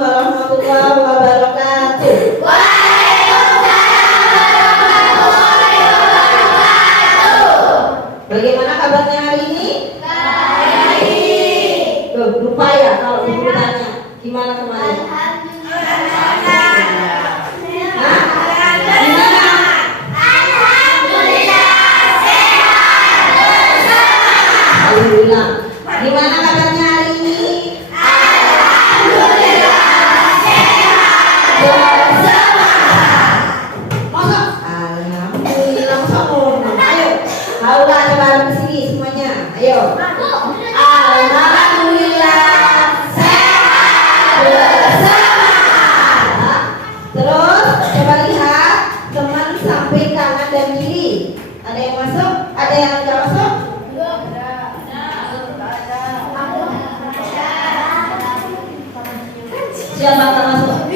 warahmatullahi wabarakatuh. Bagaimana kabarnya hari ini? Baik. Tuh, lupa ya kalau ibu tanya gimana kemarin? Alhamdulillah. Gimana kabarnya hari ini? Alhamdulillah sehat bersama. Masuk. Alhamdulillah sama. Ayo, haulah ada bareng di sini semuanya. Ayo. Alhamdulillah sehat bersama. Terus coba lihat teman sampai kanan dan kiri. Ada yang masuk? Ada yang enggak masuk? Siapa yang masuk?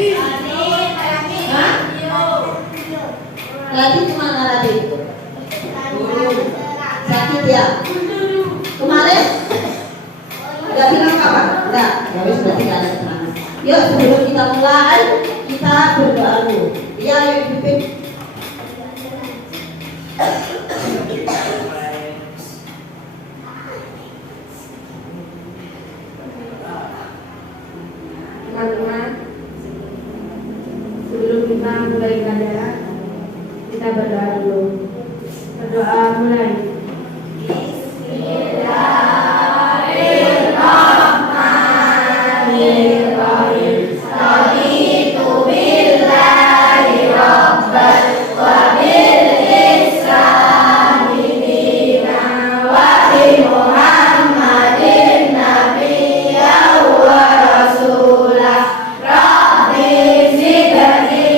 Hah? Radit kemana Radit? Sakit ya? Kemarin? Gak bilang kapan? Enggak, ya wis berarti gak ada keterangan. Yuk sebelum kita mulai, kita berdoa dulu. Iya, yuk pimpin. Teman-teman, sebelum kita mulai ibadah, kita berdoa dulu. Berdoa mulai. Bismillahirrahmanirrahim. Raditu billahi rabban wa bil islami dinan wa bi Muhammadin nabiyyan wa rasulah. Rabbi zidni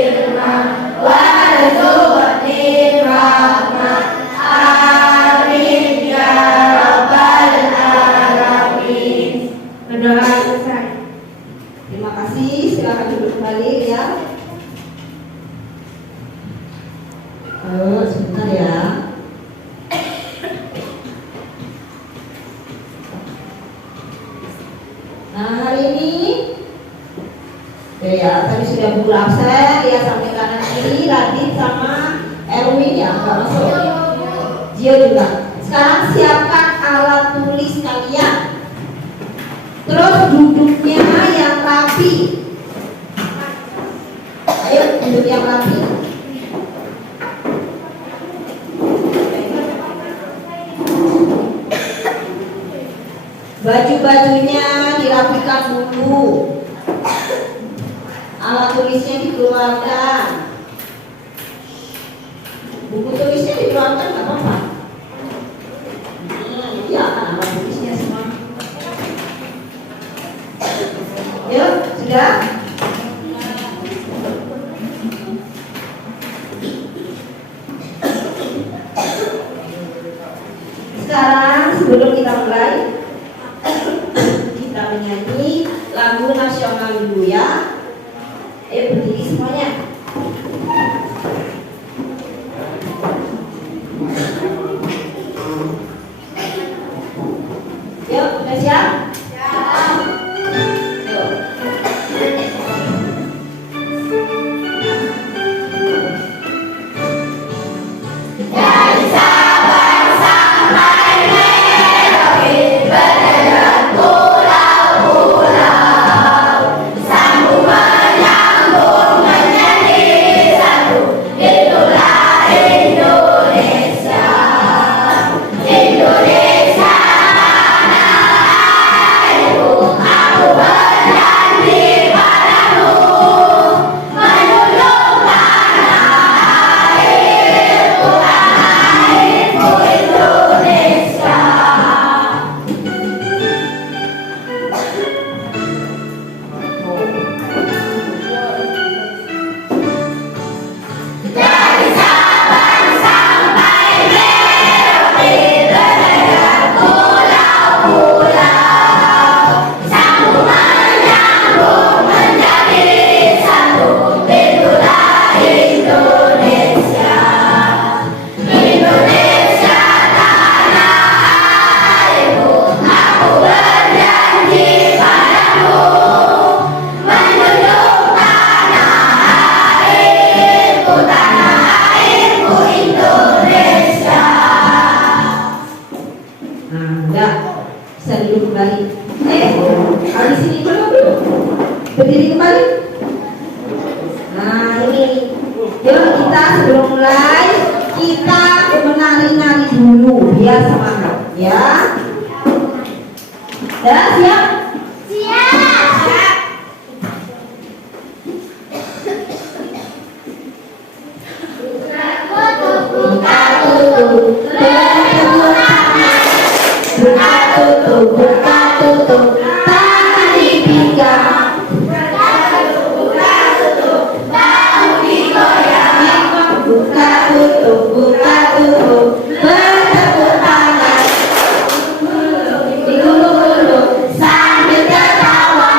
ilman warzuqni rahmah. Amin ya rabbal alamin. Berdoa selesai. Terima kasih, silakan duduk kembali ya. Sebentar ya. Nah hari ini ya tadi sudah buku absen ya, sampai kanan kiri Radit sama Erwin ya nggak masuk. Gio juga. Sekarang siapkan alat tulis kalian. Terus duduknya yang rapi. Ayo duduk yang rapi. Baju-bajunya dirapikan dulu. Alat tulisnya dikeluarkan. Buku tulisnya dikeluarkan nggak apa-apa. Ya, alat tulisnya semua. Yuk, sudah? Sekarang sebelum kita mulai, kita menyanyi lagu nasional dulu ya. Ayo berdiri semuanya. Yuk, udah siap? Yuk. Dari Sabang sampai Merauke, berderak pulau-pulau, sambung menyambut Habis ini belum? Berdiri kembali. Nah ini, yuk kita sebelum mulai kita menari-nari dulu biar semangat ya. Ya siap? Siap. Buka tutup tangan dipinggang. Buka tutup bertepuk tangan, digulung-gulung sambil tertawa,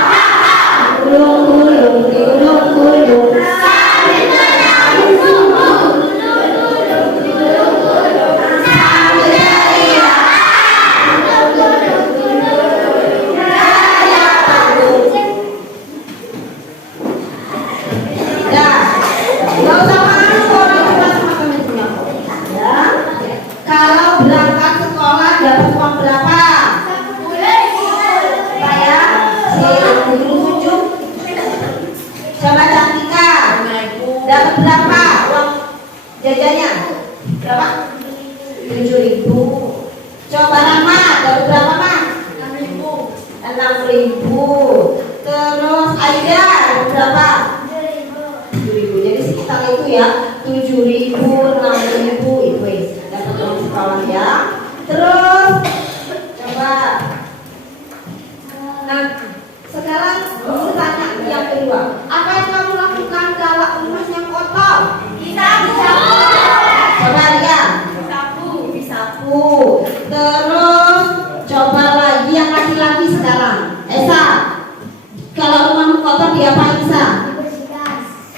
gulung-gulung digulung-gulung sambil menangis, sambil teriak, raya panggung. Dah, nggak usah malu orang tua sama temen-temennya kok. Ya, kalau berangkat sekolah dapat uang berapa? Saya tunjuk. Coba Cantika, dapat berapa uang jajannya? Berapa? 7.000. Coba Rama, dapat berapa Mak? 6.000. Terus Aida dapat berapa? 7.000. Jadi sekitar itu ya, 7.000, 6.000 itu dapat uang sekolah ya. Terus coba. Nah, sekarang aku tanya yang kedua. Apa yang kamu lakukan kalau rumahnya kotor? Coba lihat. Disapu. Terus coba lagi yang laki-laki sekarang. Esa, kalau rumahmu kotor diapain Sa?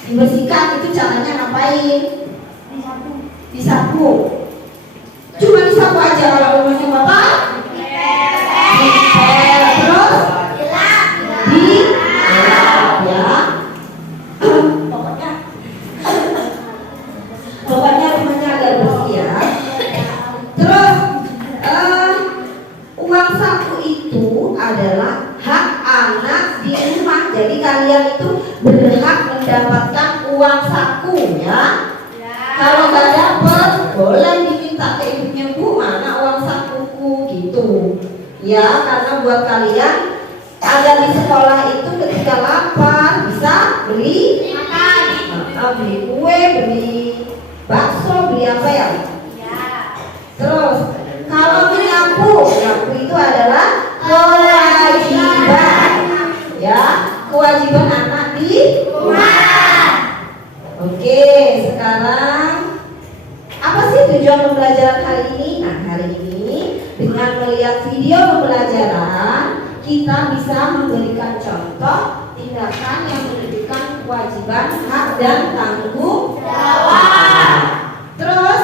Dibersihkan. Itu caranya ngapain? Disapu. Cuma disapu aja kalau rumahnya kotor? Dipel. Terus dilap ya. Pokoknya rumahnya agak bersih ya. Terus uang saku itu adalah hak anak di rumah. Jadi kalian itu berhak mendapatkan uang saku ya. Kalau nggak dapat, boleh diminta ke ibunya, Bu, mana uang sakuku gitu. Ya, karena buat kalian agar di sekolah itu ketika lapar bisa beli makan, beli kue, beli bakso, beli apa ya? Terus kalau menyapu itu adalah kewajiban, ya, kewajiban anak di rumah. Oke, sekarang apa sih tujuan pembelajaran hari ini? Nah, hari ini dengan melihat video pembelajaran kita bisa memberikan contoh tindakan yang menunjukkan kewajiban, hak dan tanggung jawab. Terus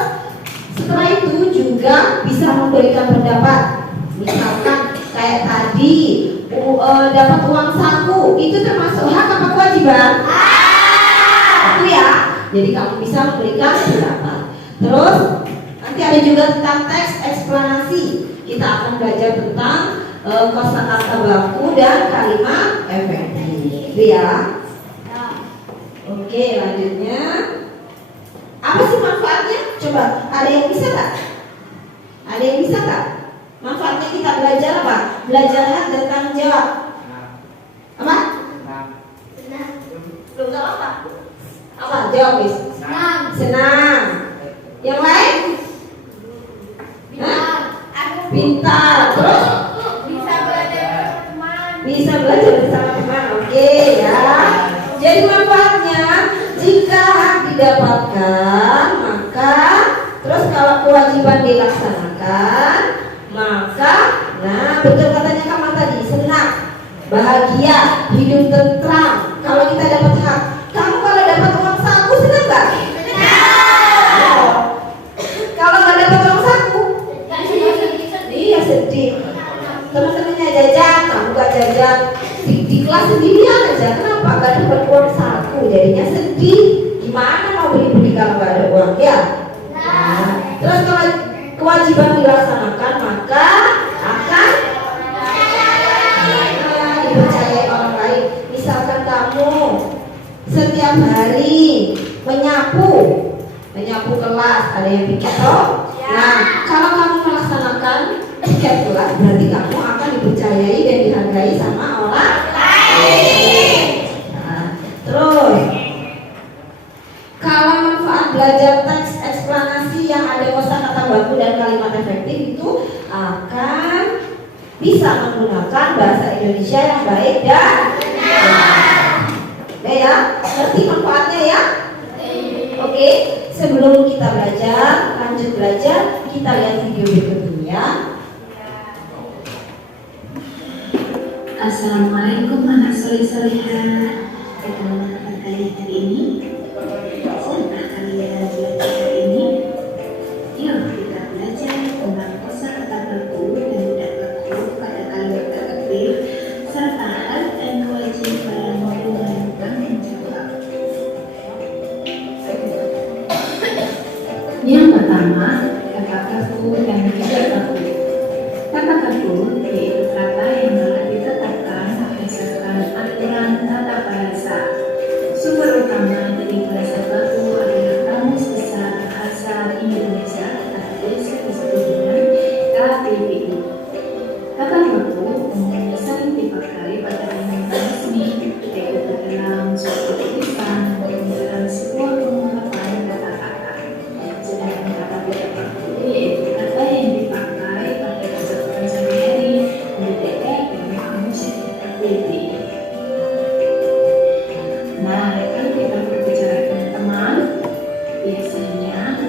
setelah itu juga bisa memberikan pendapat. Misalkan kayak tadi dapat uang saku, itu termasuk hak apa kewajiban? Itu ya. Jadi kamu bisa memberikan pendapat. Terus nanti ada juga tentang teks eksplanasi. Kita akan belajar tentang kosakata baku dan kalimat efektif. Itu ya. Oke, lanjutnya. Apa sih manfaatnya? Coba, ada yang bisa tak? Ada yang bisa tak? Manfaatnya kita belajar apa? Belajar hak dan tanggung jawab. Apa? Belum tahu apa? Apa? Jawab, Miss. Senang. Yang lain? Pintar. Terus? Bisa belajar bersama teman. Oke ya. Jadi manfaatnya, jika hak didapatkan, maka terus kalau kewajiban dilaksanakan, maka nah betul katanya kamu tadi, senang, bahagia, hidup tentram. Kalau kita dapat hak, kamu kalau dapat uang saku senang nggak? Oh. Kalau nggak dapat uang saku, iya sedih. Teman-temannya jajan, kamu nggak jajan di kelas sendirian aja. Kenapa? Nggak dapat uang saku, jadinya sedih. Gimana mau beli-beli kalau nggak ada uang ya? Nah, terus kalau kewajiban dilaksanakan, maka akan dipercaya setiap hari menyapu kelas, ada yang pikir toh? Nah, kalau kamu melaksanakan tiket kelas, berarti kamu akan dipercayai dan dihargai sama orang lain. Nah, terus kalau manfaat belajar teks eksplanasi yang ada kosakata baku dan kalimat efektif itu akan bisa menggunakan bahasa Indonesia yang baik dan benar. Oke ya, ngerti manfaatnya ya? Oke, sebelum kita lanjut belajar, kita lihat video berikut ini ya. Assalamualaikum anak soleh-soleha. Bagaimana kabar kalian hari ini? Siapkah kalian belajar hari ini? Yuk kita belajar tentang kosakata baku dan tidak baku pada kalimat efektif serta hal dan kewajiban menentukan menjawab. Yang pertama, kata baku dan tidak baku. Kata baku yaitu kata yang telah ditetapkan berdasarkan aturan tata bahasa. Sumber utama dari bahasa baku adalah Kamus Besar Bahasa Indonesia atau disebut dengan KBBI. Kata baku umumnya sering dipakai pada lingkungan resmi, yaitu dalam suatu tulisan maupun dalam sebuah pengungkapan kata-kata. Sedangkan kata tidak baku yaitu kata yang dipakai pada kehidupan sehari-hari tidak dalam kamus KBBI. Nah, kalau kita berbicara dengan teman, biasanya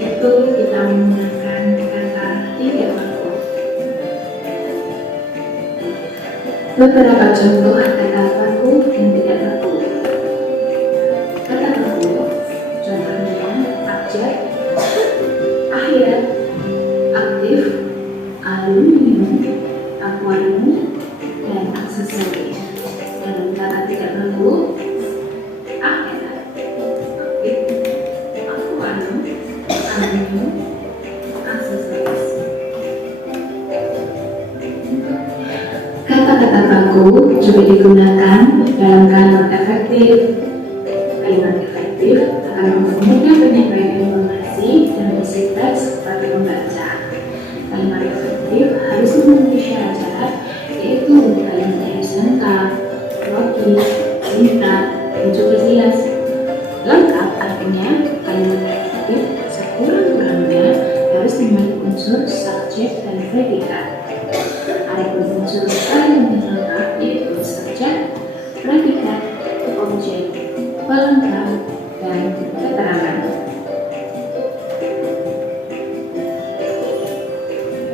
itu kita menggunakan kata tidak baku. Beberapa contoh kata baku dan tidak baku. Kata baku, contohnya abjad, akhirat, aktif, aluminium, akuarium, dan aksesori. Dan kata tidak baku, akhirat, aktif, akuarium, aluminium, aksesoris. Kata-kata baku juga digunakan dalam kalimat efektif. Kalimat efektif akan mempermudah penyampaian informasi dan isi teks kepada pembaca. Kalimat efektif harus memenuhi syarat-syarat, yaitu kalimat harus lengkap, logis, singkat, dan juga jelas. Lengkap artinya kalimat efektif sekurang-kurangnya harus memiliki unsur subjek dan predikat. Adapun unsur kalimat yang lengkap yaitu subjek, predikat, objek, pelengkap, dan keterangan.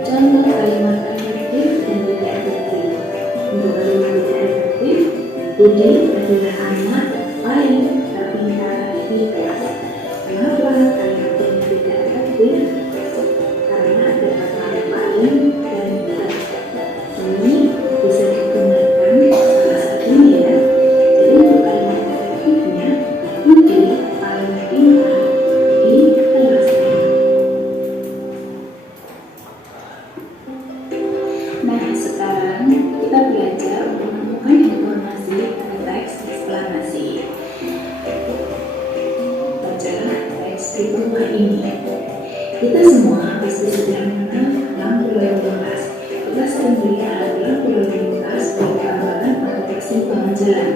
Contoh kalimat efektif dan tidak efektif. Untuk kalimat tidak efektif, Budi adalah anak paling terpintar di kelas. Kenapa kalimat ini tidak efektif? Karena ada kata paling dan tidak. Ini bisa digunakan salah satunya. Jadi untuk kalimat efektifnya, Budi paling pintar di kelasnya. Nah, sekarang kita belajar untuk menemukan informasi pada teks eksplanasi. Bacalah teks di bawah ini. Kita semua pasti sudah mengenal lampu lalu lintas. Kita sering melihat lampu lalu lintas sebagai gambaran atau persimpangan jalan.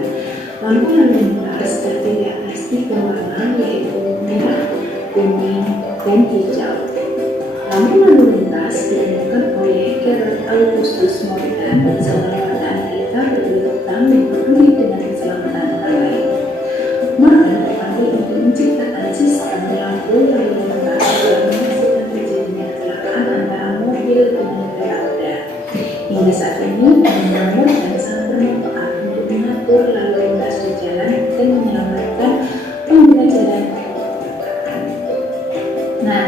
Lampu lalu lintas terdiri atas 3 warna, yaitu merah, kuning, dan hijau. Lampu lalu lintas ditemukan oleh Gerard Augustus Morgan, seorang warga Amerika berkulit hitam yang peduli dengan keselamatan orang lain. Morgan terpanggil untuk menciptakan sistem lampu lalu lintas yang menghasilkan terjadinya kecelakaan antara mobil dengan kereta roda. Hingga saat ini, Morgan sangat bermanfaat untuk mengatur lalu lintas di jalan dan menyelamatkan pengguna jalan. Nah,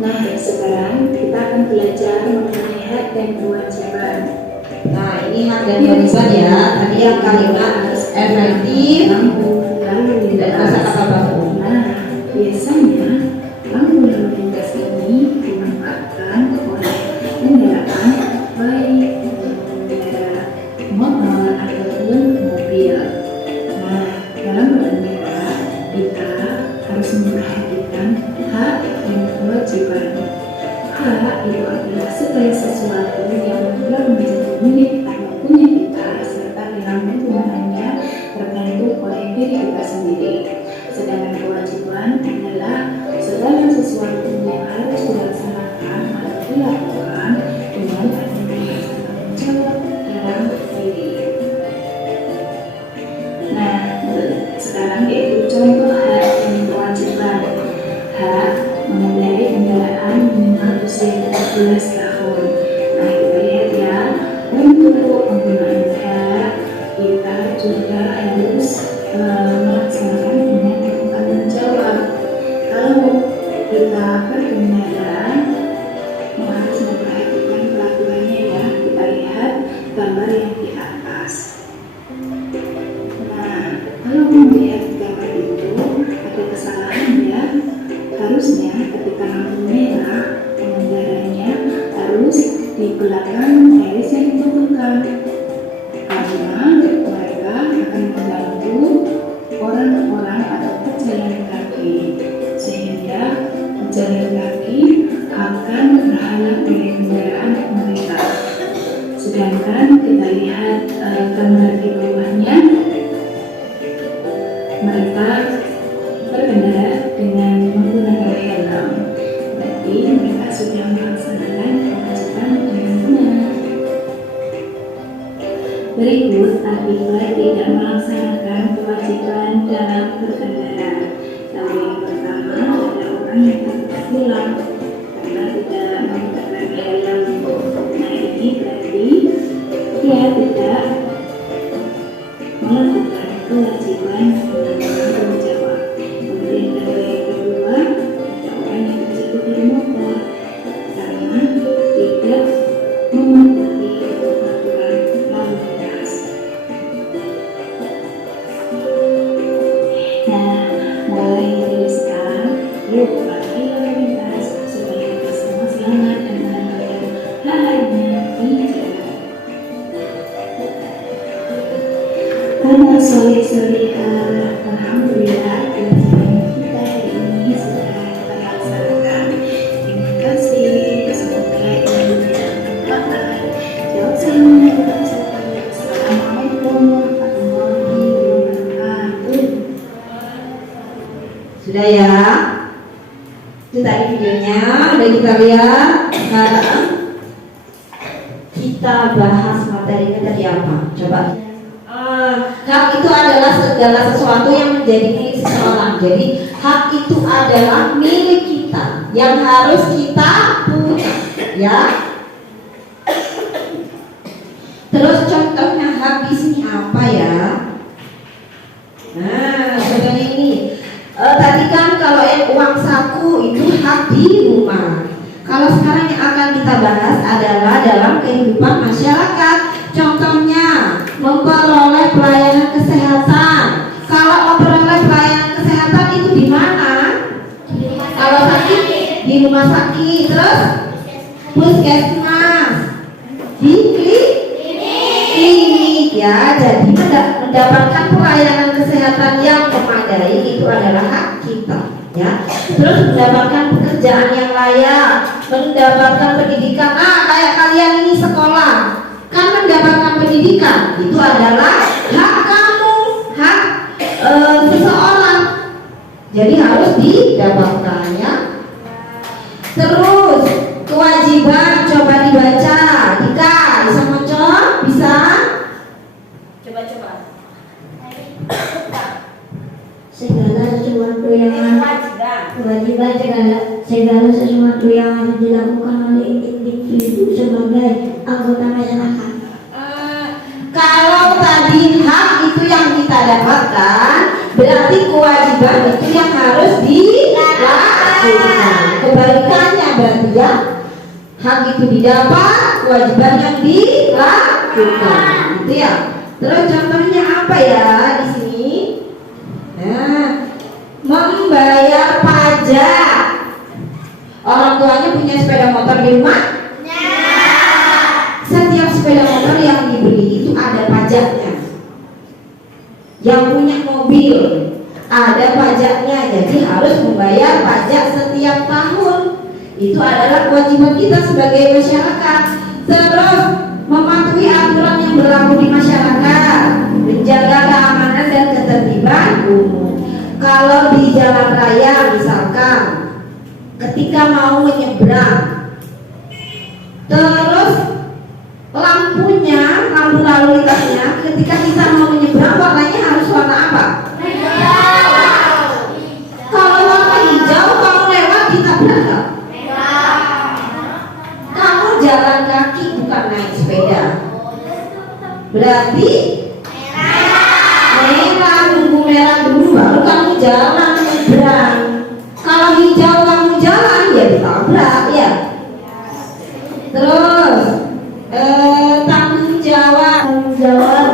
Nah, sekarang kita akan belajar mengenai hak dan kewajiban. Nah, ini hak dan kewajiban ya. Tadi yang kalimat efektif Lalu dan kosakata baku. Nah, biasanya lampu lalu lintas ini dimanfaatkan oleh kendaraan baik pengendara motor ataupun mobil. Nah, dalam bernegara kita harus memperhatikan hak dan kewajiban. Hak itu adalah segala sesuatu yang telah menjadi milik atau punya kita serta dalam penggunaannya tergantung oleh diri kita sendiri. Sedangkan kewajiban adalah segala sesuatu yang harus dilaksanakan atau dilakukan dengan adanya rasa tanggung jawab dalam diri. Nah, sekarang yaitu contoh hak dan kewajiban. Hak mengendarai kendaraan minimal usia 13 tahun. Nah, kita lihat ya, untuk penggunaan hak kita juga harus melaksanakan dengan tanggung jawab. Kalau kita berkendara, harus memperhatikan peraturannya ya. Kita lihat gambar yang di atas. Nah, kalau melihat gambar itu ada kesalahan ya. Harusnya ketika lampu merah, pengendaranya harus di belakang garis yang ditentukan, karena mereka akan mengganggu orang-orang atau pejalan kaki, sehingga pejalan kaki akan terhalang oleh kendaraan mereka. Sedangkan kita lihat gambar di bawahnya, mereka berkendara dengan menggunakan helm. Berarti mereka sudah melaksanakan kewajiban dengan benar. Berikut apabila tidak melaksanakan kewajiban dalam berkendara. Lalu yang pertama ada orang yang tertilang karena tidak menggunakan helm. Nah, ini berarti dia tidak melakukan kewajiban dengan tanggung jawab. Kemudian ada yang kedua, ada orang yang terjatuh dari motor karena tidak mematuhi aturan lalu lintas. Nah, mulai dari sekarang, yuk patuhi lalu lintas supaya kita semua selamat dan menunaikan hak-haknya di jalan. Karena soleh-solehah, alhamdulillah kewajiban kita hari ini sudah terlaksanakan. Terima kasih, semoga ini bermanfaat. Jawab salamnya kepada saya. Assalamualaikum warahmatullahi wabarakatuh. Sudah ya? Itu tadi videonya, udah kita lihat. Sekarang kita bahas materinya tadi apa? Coba. Hak itu adalah segala sesuatu yang menjadi milik seseorang. Jadi hak itu adalah milik kita yang harus kita punya, ya. Terus contohnya hak di sini apa ya? Nah, contohnya ini. Tadi kan kalau uang saku itu hak di rumah. Kalau sekarang yang akan kita bahas adalah dalam kehidupan masyarakat. Contohnya memperoleh pelayanan kesehatan. Kalau memperoleh pelayanan kesehatan itu di mana? Kalau sakit di rumah sakit, terus puskesmas, di klinik ya. Jadi mendapatkan pelayanan kesehatan yang memadai itu adalah hak kita ya. Terus mendapatkan pekerjaan yang layak, mendapatkan pendidikan. Nah, kayak kalian ini sekolah kan mendapatkan pendidikan itu adalah hak kamu, hak seseorang. Jadi harus didapatkan ya. Terus kewajiban coba dibaca. Dika bisa ngocok? Bisa? Coba. Segala sesuatu yang kewajiban segala sesuatu yang harus dilakukan oleh individu sebagai anggota masyarakat. Kalau tadi hak itu yang kita dapatkan, berarti kewajiban itu yang harus dilakukan. Kebalikannya berarti ya hak itu didapat, kewajiban yang dilakukan, gitu ya. Terus contohnya apa ya di sini? Nah, membayar pajak. Orang tuanya punya sepeda motor di rumah? Setiap sepeda motor yang dibeli itu ada pajaknya. Yang punya mobil ada pajaknya, jadi harus membayar pajak setiap tahun. Itu adalah kewajiban kita sebagai masyarakat. Terus mematuhi aturan yang berlaku di masyarakat, menjaga keamanan dan ketertiban umum. Kalau di jalan raya misalkan, ketika mau menyeberang, terus lampunya, lampu lalu lintasnya ketika kita mau menyeberang warnanya harus warna apa? Kalau warna hijau, kamu lewat ditabrak nggak? Kamu jalan kaki bukan naik sepeda, berarti merah, nunggu merah dulu baru kamu jalan menyeberang. Kalau hijau kamu jalan ya ditabrak ya. Terus tanggung jawab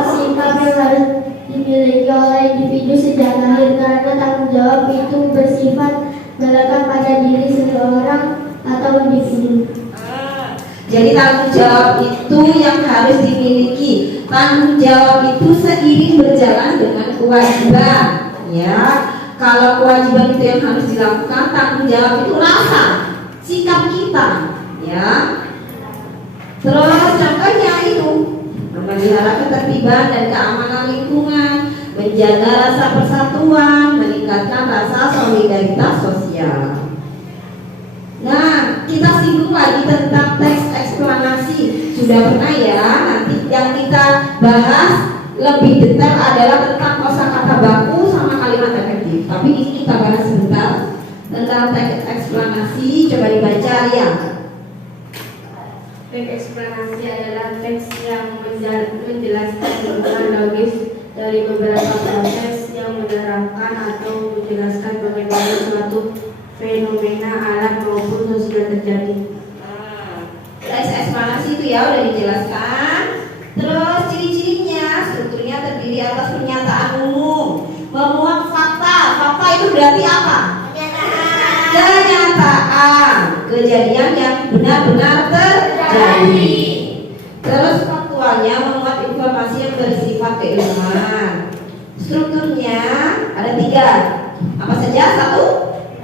sikap yang harus dimiliki oleh individu sejak lahir, karena tanggung jawab itu bersifat melekat pada diri seseorang atau individu. Jadi tanggung jawab itu yang harus dimiliki. Tanggung jawab itu seiring berjalan dengan kewajiban, ya. Kalau kewajiban itu yang harus dilakukan, tanggung jawab itu rasa, sikap kita, ya. Terus contohnya itu memelihara ketertiban dan keamanan lingkungan, menjaga rasa persatuan, meningkatkan rasa solidaritas sosial. Nah, kita singgung lagi tentang teks eksplanasi. Sudah pernah ya, nanti yang kita bahas lebih detail adalah tentang kosakata baku sama kalimat efektif. Tapi ini kita bahas sebentar tentang teks eksplanasi. Coba dibaca ya. Teks eksplanasi adalah teks yang menjelaskan hubungan logis dari beberapa proses yang menerangkan atau menjelaskan bagaimana suatu fenomena alam maupun sosial terjadi. Teks eksplanasi itu ya udah dijelaskan. Terus ciri-cirinya, strukturnya terdiri atas pernyataan umum, memuat fakta. Fakta itu berarti apa? Kenyataan, kejadian yang benar-benar terjadi. Terus faktualnya memuat informasi yang bersifat keilmuan. Strukturnya ada 3. Apa saja? 1,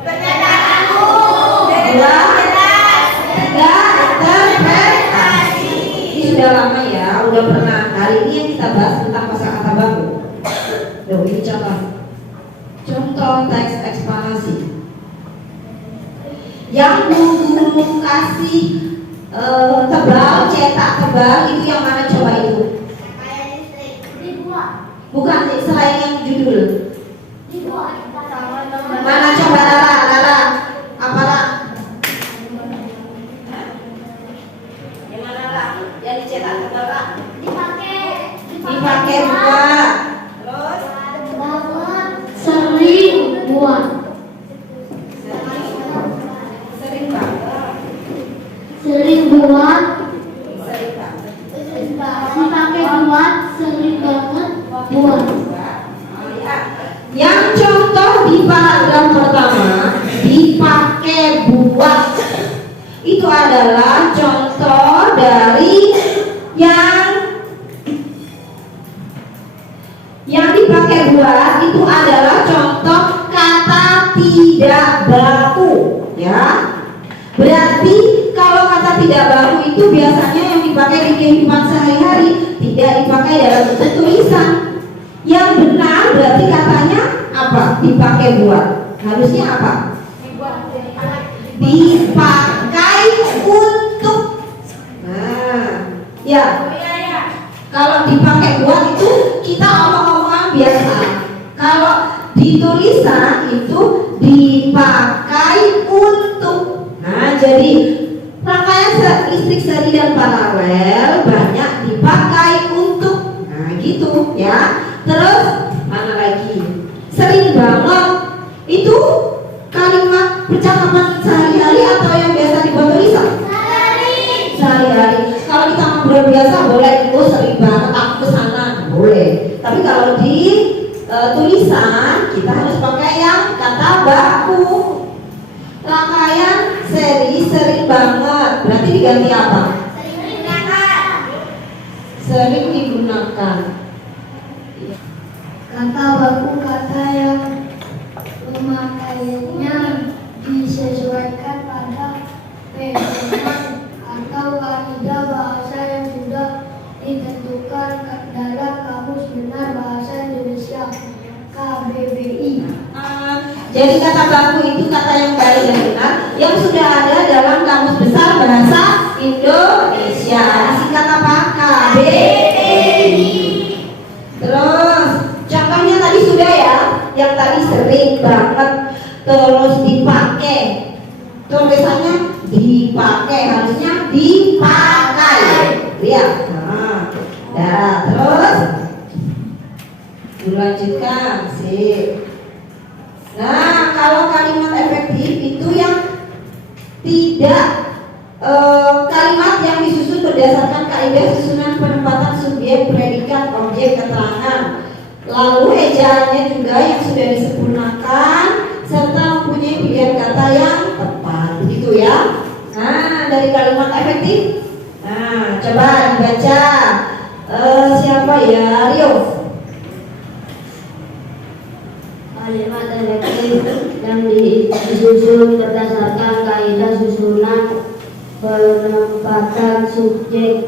pernyataan umum. 2, 3, interpretasi. Ini sudah lama ya, udah pernah. Hari ini yang kita bahas tentang kosakata baku. Ini contoh teks eksplanasi. Yang guru kasih tebal, cetak tebal, itu yang mana coba itu? Bukan, selain yang judul. Mana coba Lala? Apalah? Yang mana lah? Yang dicetak tebal lah? Dipakai buat. Terus? Sering buat. Sering banget. Sering buat. Sering banget. Dipakai buat. Sering banget buat. Yang contoh di paragraf pertama dipakai buat itu adalah contoh dari yang dipakai buat itu adalah contoh kata tidak baku, ya. Berarti kalau kata tidak baku itu biasanya yang dipakai di kehidupan sehari-hari, tidak dipakai dalam bentuk tulisan. Yang benar berarti katanya apa? Dipakai buat. Harusnya apa? Dipakai untuk. Nah, ya. Kalau dipakai buat itu kita omong-omongan biasa. Kalau di tulisan itu dipakai untuk. Nah, jadi rangkaian listrik seri dan paralel banyak dipakai untuk. Nah, gitu ya. Terus mana lagi? Sering banget itu kalimat percakapan sehari-hari atau yang biasa dibaca banget aku ke sana, boleh. Tapi kalau di tulisan kita harus pakai yang kata baku. Rangkaian seri sering banget, berarti diganti apa? Sering digunakan. Kata baku kata yang pemakaiannya disesuaikan pada pedoman atau kaidah bahasa yang sudah ditentukan dalam Kamus Besar Bahasa Indonesia KBBI. Jadi kata baku itu kata yang baik dan benar yang sudah ada dalam Kamus Besar Bahasa Indonesia. Singkat apa? KBBI. Terus contohnya tadi sudah ya, yang tadi sering banget, terus dipakai. Tulisannya dipakai, harusnya dipakai. Lihat. Nah, terus dilanjutkan sih. Nah, kalau kalimat efektif itu yang tidak kalimat yang disusun berdasarkan kaidah susunan penempatan subjek, predikat, objek, keterangan. Lalu ejaannya juga yang sudah disempurnakan serta mempunyai pilihan kata yang tepat, begitu ya. Nah, dari kalimat efektif. Nah, coba dibaca. Siapa ya? Rio. Kalimat efektif yang disusun berdasarkan kaidah susunan penempatan subjek,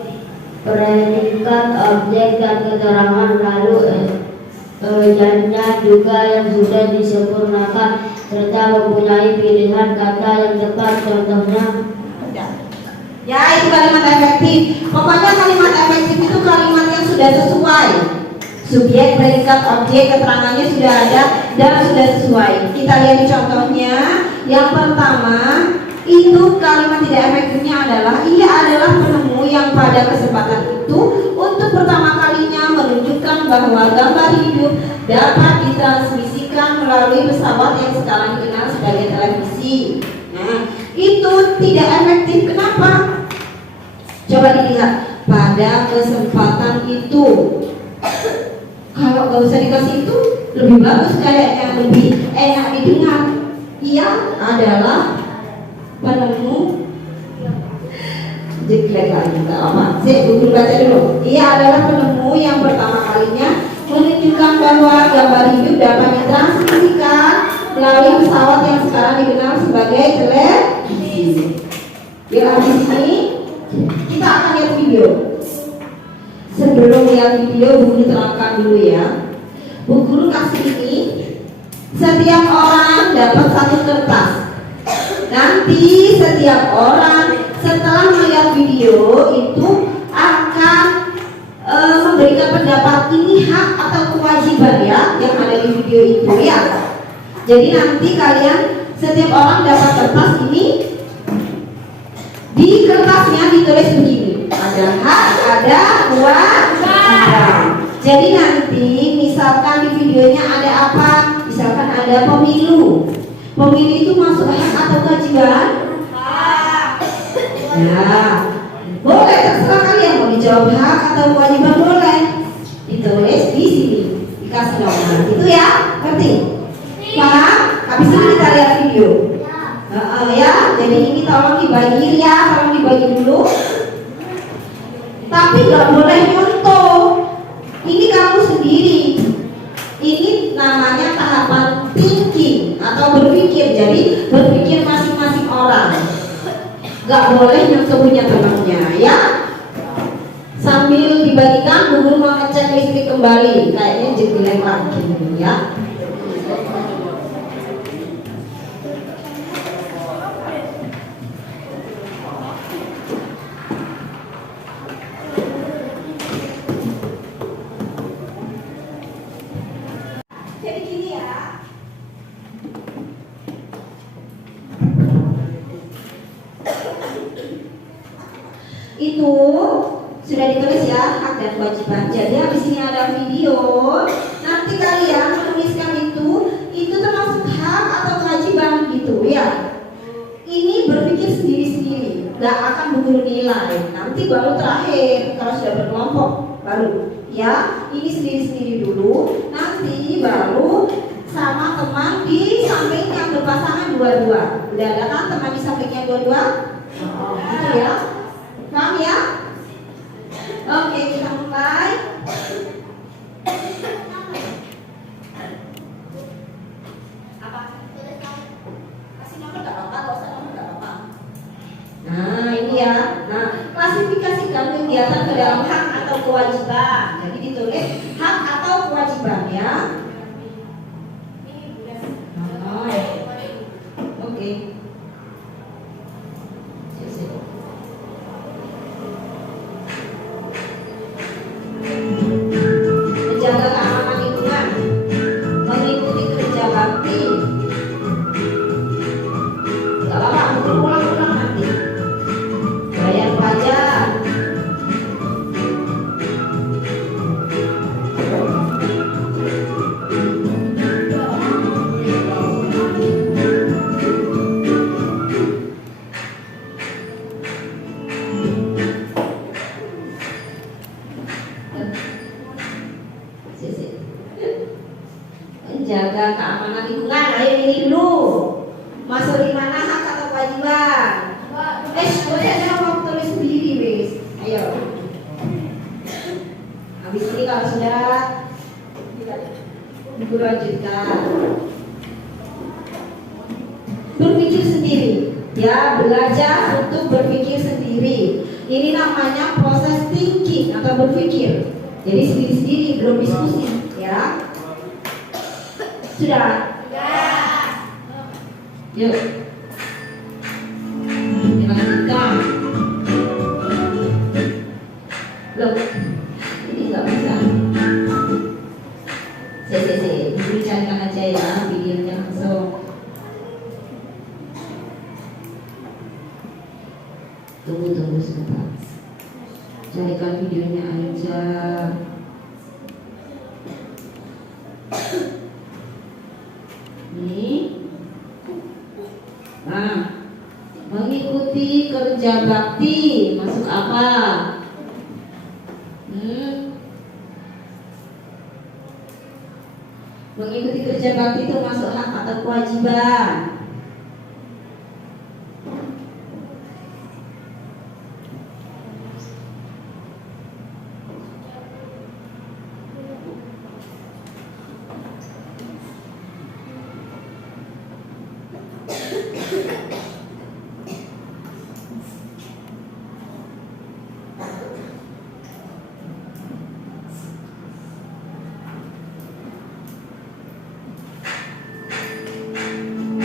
predikat, objek, dan keterangan. Lalu ejaannya juga yang sudah disempurnakan serta mempunyai pilihan kata yang tepat. Contohnya Ya, itu kalimat efektif. Pokoknya kalimat efektif itu kalimat yang sudah sesuai. Subjek, predikat, objek, keterangannya sudah ada dan sudah sesuai. Kita lihat di contohnya. Yang pertama, itu kalimat tidak efektifnya adalah ia adalah penemu yang pada kesempatan itu untuk pertama kalinya menunjukkan bahwa gambar hidup dapat ditransmisikan melalui pesawat yang sekarang dikenal sebagai televisi. Nah, itu tidak efektif. Kenapa? Coba dilihat pada kesempatan itu. Kalau nggak usah dikasih itu lebih bagus, kayaknya lebih enak didengar. Ia adalah penemu. Jelek lagi, nggak apa. Saya buku baca dulu. Ia adalah penemu yang pertama kalinya menunjukkan bahwa gambar hidup dapat ditransmisikan melalui pesawat yang sekarang dikenal sebagai televisi. Di sini kita akan lihat video. Sebelum lihat video, Bu Guru terangkan dulu ya. Bu Guru kasih ini, setiap orang dapat satu kertas. Nanti setiap orang setelah melihat video itu akan memberikan pendapat ini hak atau kewajiban ya yang ada di video itu ya. Jadi nanti kalian setiap orang dapat kertas ini. Di kertasnya ditulis begini, ada hak, ada kewajiban. Jadi nanti misalkan di videonya ada apa? Misalkan ada pemilu. Pemilu itu masuk hak atau kewajiban? Hak. Nah, boleh terserah kalian mau dijawab hak atau kewajiban, boleh. Ditulis di sini, dikasih nomor. Itu ya, ngerti? Paham? Habis ini kita lihat video. Ya, jadi ini tolong dibagi ya, tolong dibagi dulu. Tapi nggak boleh nyontoh. Ini kamu sendiri. Ini namanya tahapan thinking atau berpikir. Jadi berpikir masing-masing orang. Nggak boleh nyontoh punya temannya ya. Sambil dibagikan, Bu Guru mau ngecek listrik kembali. Kayaknya jelek lagi ya. Jadi gini ya. Itu sudah ditulis ya hak dan kewajiban. Jadi habis ini ada video. Nanti kalian menuliskan itu termasuk hak atau kewajiban gitu ya. Ini berpikir sendiri-sendiri, nggak akan Bu Guru nilai. Nanti baru terakhir kalau sudah berkelompok. baru ya. Ini sendiri-sendiri dulu, nanti baru sama teman di samping yang berpasangan dua-dua. Udah ada kan teman di sampingnya dua-dua? Oh, gitu ya. Paham ya? Oke, kita mulai. Apa? Kasih nomor gak apa-apa, gak usah nomor gak apa-apa. Nah, ini ya. Nah, klasifikasikan kegiatan ke dalam hak atau kewajiban. Jadi ditulis hak atau kewajiban ya. Oh, oke. Menjaga keamanan lingkungan, mengikuti kerja bakti. Gak apa-apa, ulang-ulang nanti. Bayar pajak. Menjaga keamanan lingkungan. Ayo ini dulu. Masuk di mana hak atau kewajiban? Bosnya mau tulis sendiri, wis. Ayo. Habis ini kalau sudah Ibu lanjutkan. Berpikir sendiri. Ya, belajar untuk berpikir sendiri. Ini namanya proses thinking atau berpikir. Jadi sendiri-sendiri, belum diskusi, ya. Sudah? Yuk. Dilanjutkan. Loh, ini nggak bisa. Ibu carikan aja ya videonya langsung. Tunggu sebentar. Carikan videonya aja. Nih. Nah, mengikuti kerja bakti masuk apa? Mengikuti kerja bakti itu masuk hak atau kewajiban?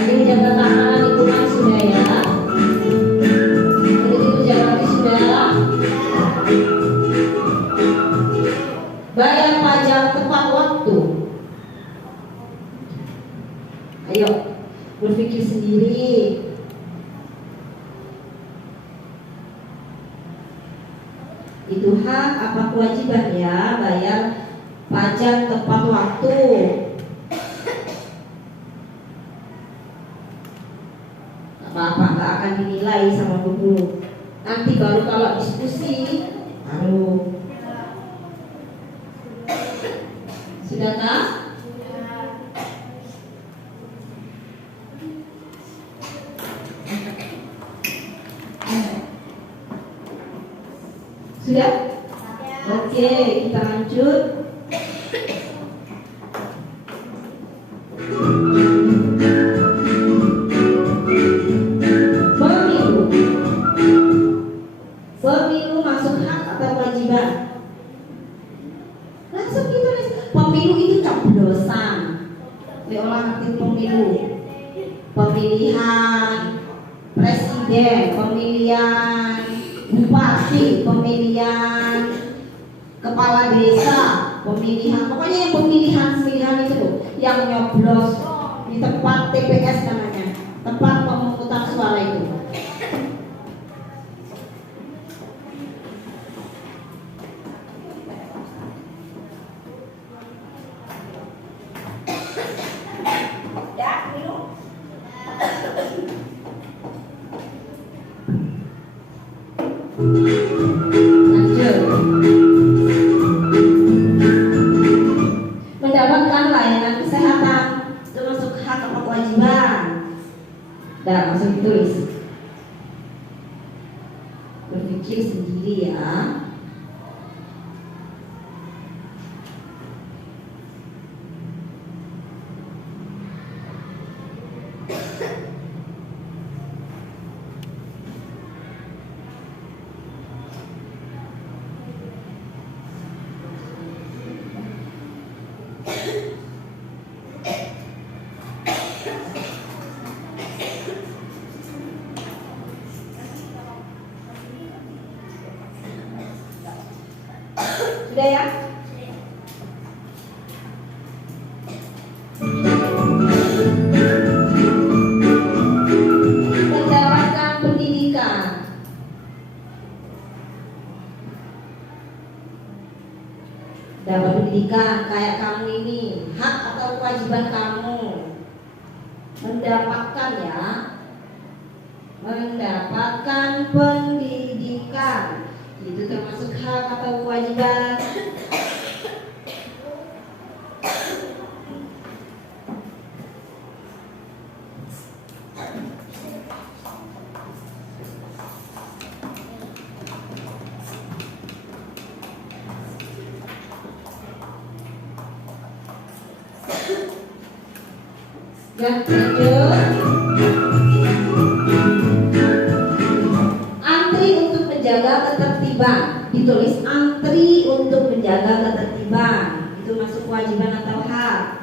Menjaga keamanan lingkungan sudah ya. Mengikuti kerja bakti sudah. Bayar pajak tepat waktu. Ayo berpikir sendiri. Itu hak apa kewajiban ya? Bayar pajak tepat waktu. Apa nggak akan dinilai sama guru. Nanti baru kalau diskusi baru. Sudahkah? Sudah? Oke, kita lanjut. Pemilu masuk hak atau kewajiban? Langsung ditulis. Pemilu itu coblosan. Diolah arti pemilu. Pemilihan presiden, pemilihan bupati, pemilihan kepala desa, pemilihan, pokoknya yang pemilihan itu loh, yang nyoblos di tempat TPS namanya, tempat pemungutan suara itu. Lanjut. langsung tulis. Berpikir sendiri ya. Sudah ya? Mendapatkan pendidikan. Dapat pendidikan kayak kamu ini, hak atau kewajiban kamu. Mendapatkan ya. Mendapatkan pendidikan. Itu termasuk hak atau kewajiban. Ya, lanjut. Antri untuk menjaga ketertiban. Ditulis antri untuk menjaga ketertiban. Itu masuk kewajiban atau hak?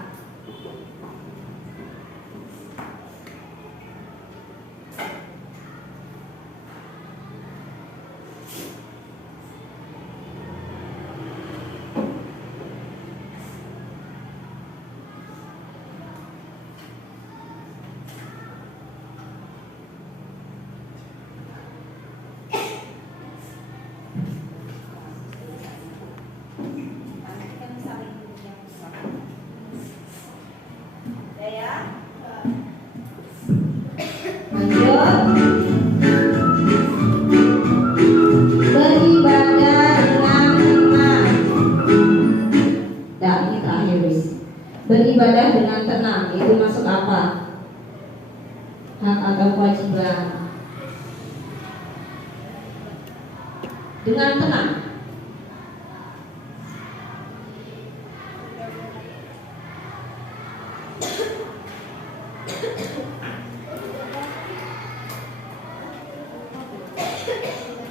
Beribadah dengan tenang, itu masuk apa? Hak atau kewajiban? Dengan tenang.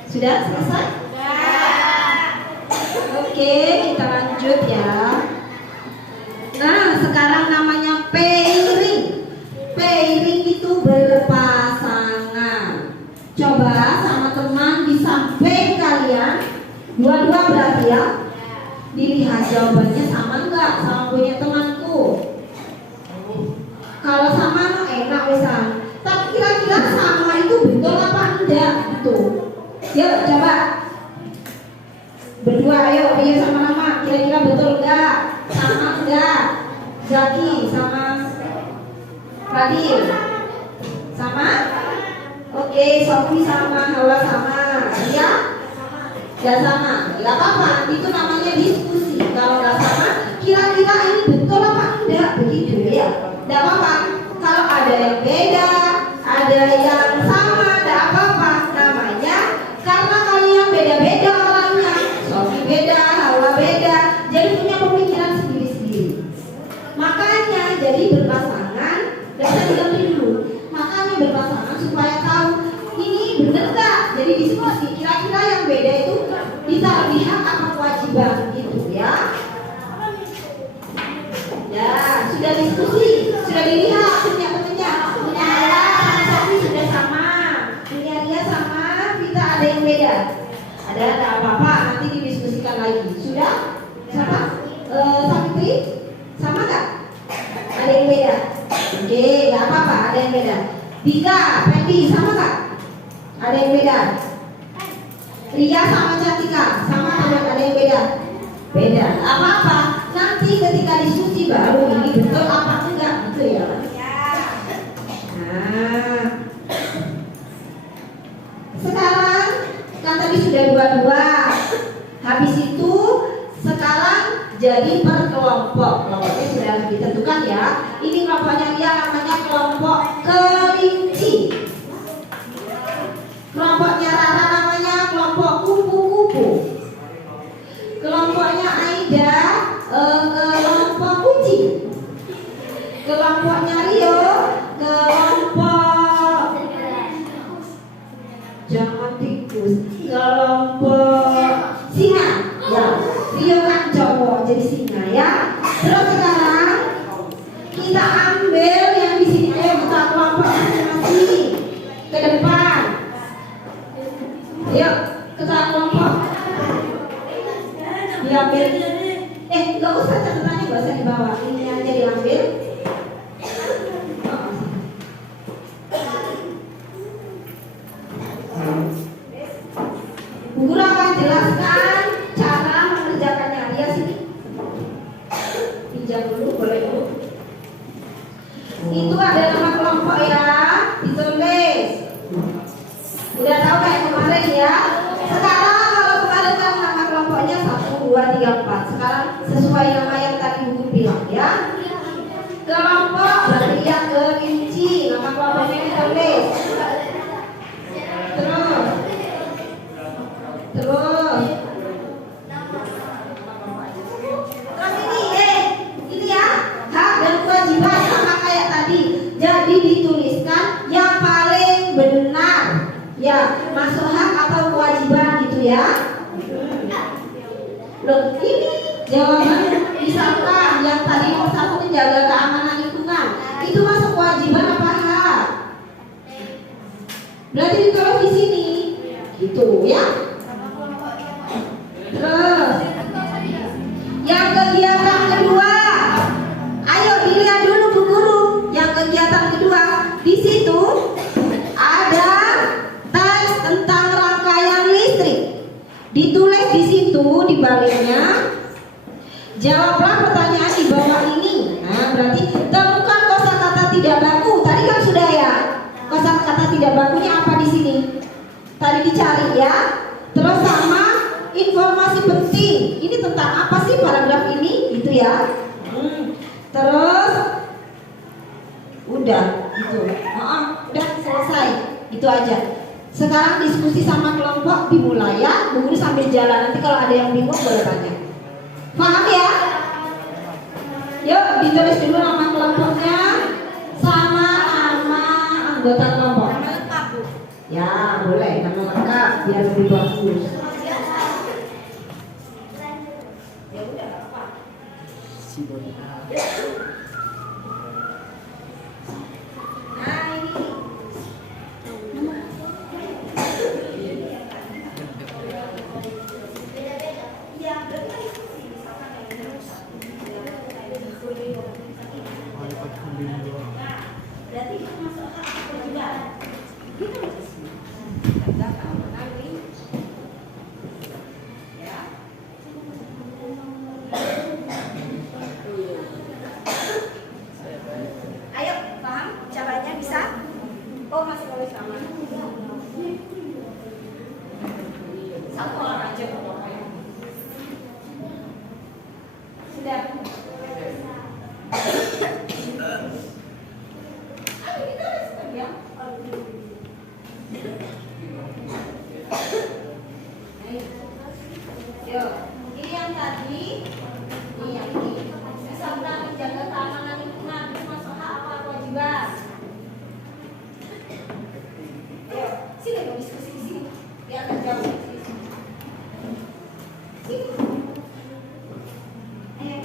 Sudah selesai? Oke, kita lanjut ya. Nah, sekarang namanya pairing. Pairing itu berpasangan. Coba sama teman di samping kalian, dua-dua berarti ya. Dilihat jawabannya sama enggak sama punya temanku. Kalau sama mah enak wesan. Tapi kira-kira sama itu betul apa enggak gitu. Yuk coba. Berdua ayo dia sama-sama. Kira-kira betul enggak? Sama enggak? Zaki sama Fadil sama? Oke, Sofi sama Hawa sama. Iya? Gak sama? Gak apa-apa, itu namanya diskusi. Kalau gak sama, kira-kira ini betul apa enggak? Begitu ya. Gak apa-apa. Kalau ada yang beda, ada yang sama, gak apa-apa. Namanya karena kalian beda-beda orangnya. Sofi beda, Hawa beda, jadi punya pemikiran sendiri-sendiri. Makanya jadi berpasangan, gak usah diganti dulu. Makanya berpasangan supaya tahu ini bener gak. Jadi diskusi, kira-kira yang beda itu bisa lihat apa kewajiban gitu ya. Ya, sudah diskusi, sudah dilihat punya temennya. Punya Sofi sudah sama, punya dia sama, kita ada yang beda. Ada apa-apa nanti didiskusikan lagi. Sudah? Sama? Sakti? Sama gak? Ada yang beda? Oke, gak apa-apa, ada yang beda. Dika, Fendi, sama gak? Ada yang beda? Ria sama Cantika, sama ada yang beda? Beda, apa-apa. Nanti ketika diskusi baru ini betul apa enggak, gitu ya. Nah, sekarang kan tadi sudah dua-dua. Habis itu sekarang jadi per kelompok. Kelompoknya sudah ditentukan ya. Ini kelompoknya dia namanya kelompok kelinci. jangan tikus. Kelompok singa. Ya, Rio kan cowok jadi singa ya. Terus sekarang kita ambil yang di sini. Ayo kita kelompok masing-masing ke depan. Yuk, kita kelompok. Diambil. Gak usah catatannya, gak usah dibawa. Ini aja diambil. Guru akan jelaskan cara mengerjakannya. Dia sini. Pinjam dulu, boleh dulu. Itu ada nama kelompok ya, ditulis. Udah tahu kayak kemarin ya. Sekarang kalau kemarin kan nama kelompoknya 1, 2, 3, 4. Sekarang sesuai nama yang tadi Ibu bilang ya. Kelompok berarti yang kerinci. Nama kelompoknya ditulis. Terus ini ya, hak dan kewajiban sama kayak tadi. Jadi dituliskan yang paling benar. Ya, masuk hak atau kewajiban gitu ya. Loh, ini jawabannya. Misalkan yang tadi nomor 1 menjaga keamanan lingkungan, itu masuk kewajiban apa hak? Berarti ditulis di sini, gitu ya. Terus yang kegiatan kedua, ayo dilihat dulu Bu Guru. Yang kegiatan kedua di situ ada tes tentang rangkaian listrik. Ditulis di situ di baliknya. Jawablah pertanyaan di bawah ini. Nah, berarti temukan kosakata tidak baku. Tadi kan sudah ya. Kosakata tidak bakunya apa di sini? Tadi dicari ya. Terus sama informasi penting. Ini tentang apa sih paragraf ini? Itu ya. Terus udah gitu. Udah selesai. Itu aja. Sekarang diskusi sama kelompok dimulai ya. Bu Guru sambil jalan. Nanti kalau ada yang bingung boleh tanya. Paham ya? Yuk ditulis dulu nama kelompoknya sama nama anggota kelompok. Ya boleh nama lengkap biar lebih bagus. Ya udah nggak apa. Nah ini. Berarti itu masuk hak kewajiban. Gitu ya. Ayo, paham caranya bisa? Oh masih boleh sama. Satu orang aja pokoknya. Sudah. Ini yang tadi, ini yang ini. Serta menjaga keamanan lingkungan itu masuk hak apa kewajiban? Ayo, sini dong diskusi di sini. Biar agak jauh. Sini. Ayo.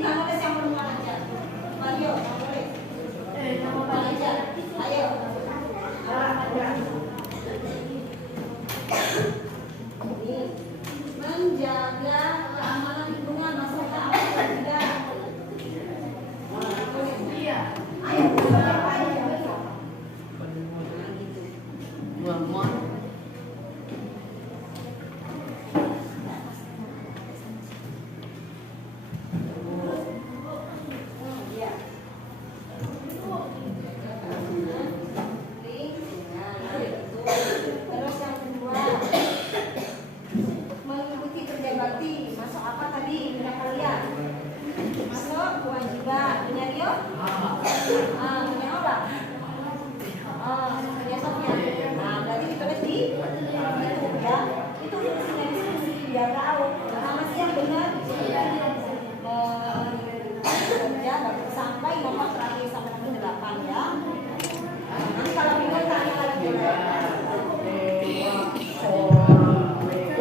Yang nulis yang perempuan aja. Mario, yang nulis. Yang perempuan aja. Ayo. Ada. Menjaga keamanan lingkungan masuk hak apa kewajiban? Iya. Ayo. Terus yang kedua, mengikuti kerja bakti. Masuk apa tadi? Punya kalian? Masuk kewajiban. Punya Rio? Punya apa? Punya Sofia. Nah, berarti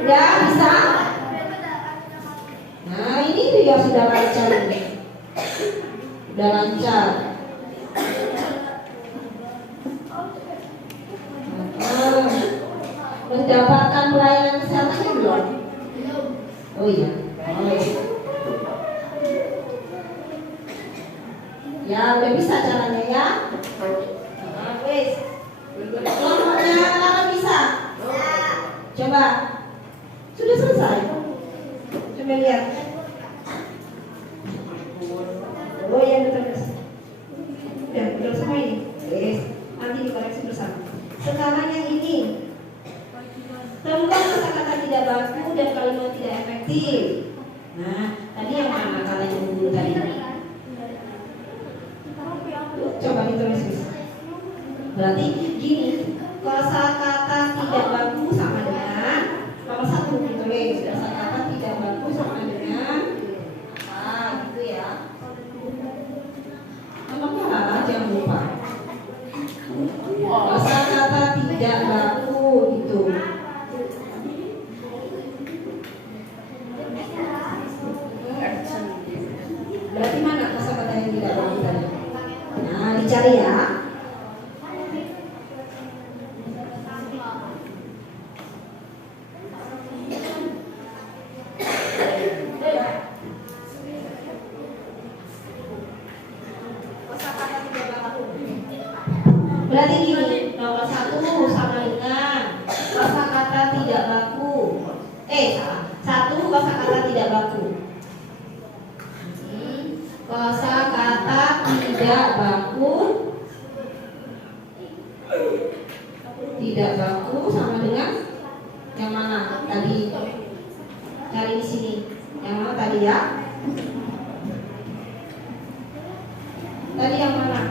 Udah bisa? Nah ini dia sudah lancar ini. Udah lancar. Mendapatkan pelayanan kesehatannya belum? Oh iya. Oh, iya. Ya udah bisa caranya ya. Nah, wes. Kelompoknya Lara bisa? Coba. Sudah selesai. Coba lihat. Oh ya terus. Udah semua ini. Wes. Nanti dikoreksi bersama. Sekarang yang ini. Temukan kata-kata tidak baku dan kalimat tidak efektif. Nah, tadi yang mana kalian yang dulu tadi? Coba ditulis. Berarti gini, kosakata tidak baku sama dengan nomor 1 ditulis. Kosakata tidak baku sama dengan gitu ya. Nomornya Lala jangan lupa. Kosakata tidak baku gitu. Berarti mana kosakata yang tidak baku tadi? Nah, dicari ya. Berarti gini, nomor 1 sama dengan kosakata tidak baku. Salah. 1 kosakata tidak baku. Kosakata tidak baku. Tidak baku sama dengan yang mana tadi? Cari di sini. Yang mana tadi ya? Tadi yang mana?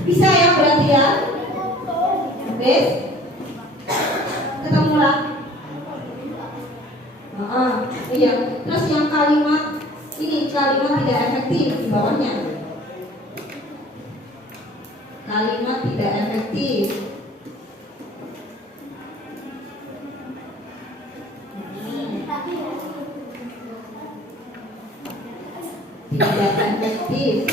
Bisa ya berarti ya? Wes? Ketemu lah. Iya. Terus yang kalimat ini kalimat tidak efektif di bawahnya. Kalimat tidak efektif. Tidak efektif.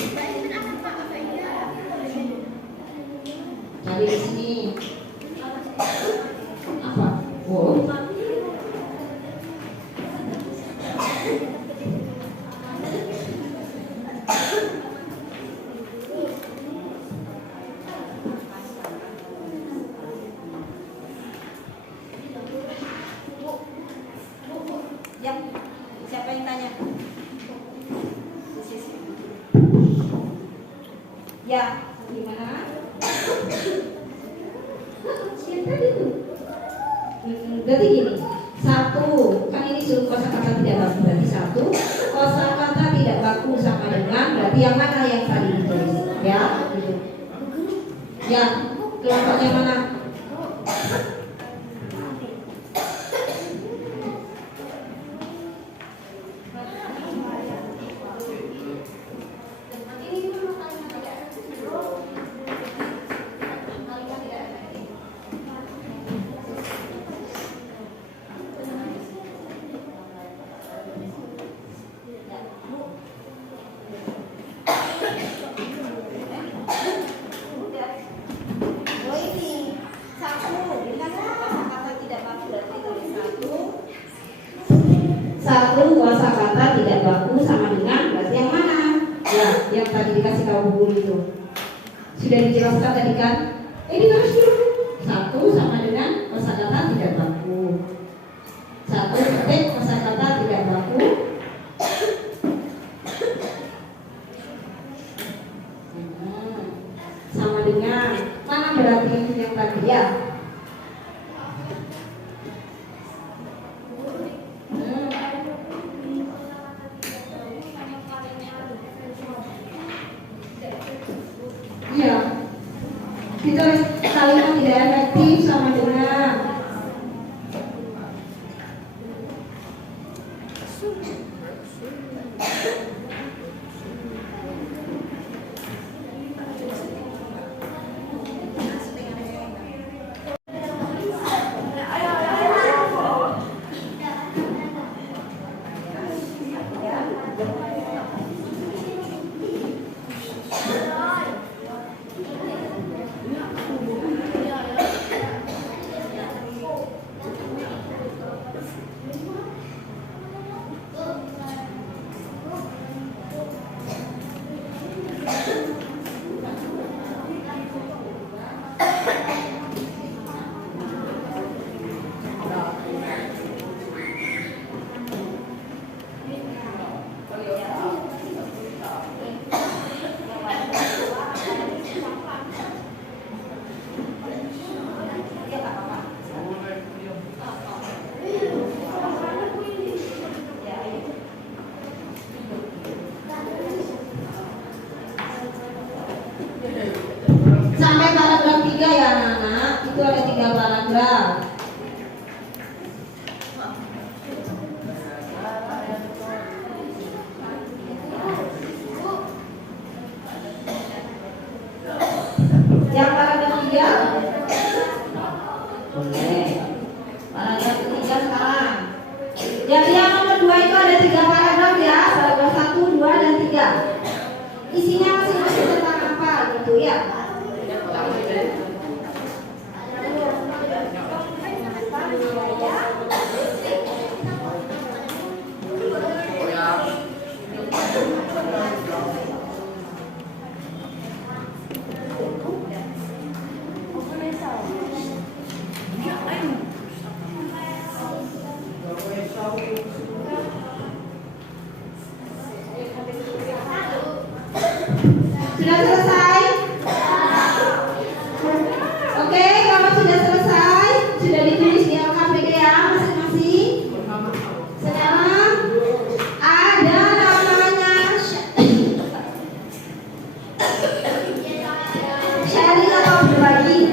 Cari di sini. Apa? Oh. Ya, siapa yang tanya? Ya, gimana? Siapa itu? Berarti gini, 1 kan ini suruh kosakata tidak baku, berarti 1 kosakata tidak baku sama dengan berarti yang mana yang tadi ditulis? Ya, gitu. Ya, kelompoknya mana? Satu kosakata tidak baku sama dengan berarti yang mana? Ya, yang tadi dikasih tahu guru itu. Sudah dijelaskan tadi kan? Ditulis dulu. 1 sama dengan kosakata tidak baku. 1 ketik kosakata tidak baku. Sama dengan mana berarti yang tadi ya? Iya. Ditulis kalimat tidak efektif sama dengan Ya, Kak, apa? Ya, ayo. Sampai paragraf 3 ya anak-anak. Itu ada 3 paragraf. Yang paragraf 3 boleh. Paragraf ketiga sekarang. Jadi yang nomor 2 itu ada 3 paragraf ya. Paragraf 1, 2, dan 3. Isinya masing-masing tentang apa gitu ya. Sudah selesai? Oke, kalau sudah selesai, sudah ditulis di LKPD ya masing-masing. Sekarang ada namanya sharing atau berbagi.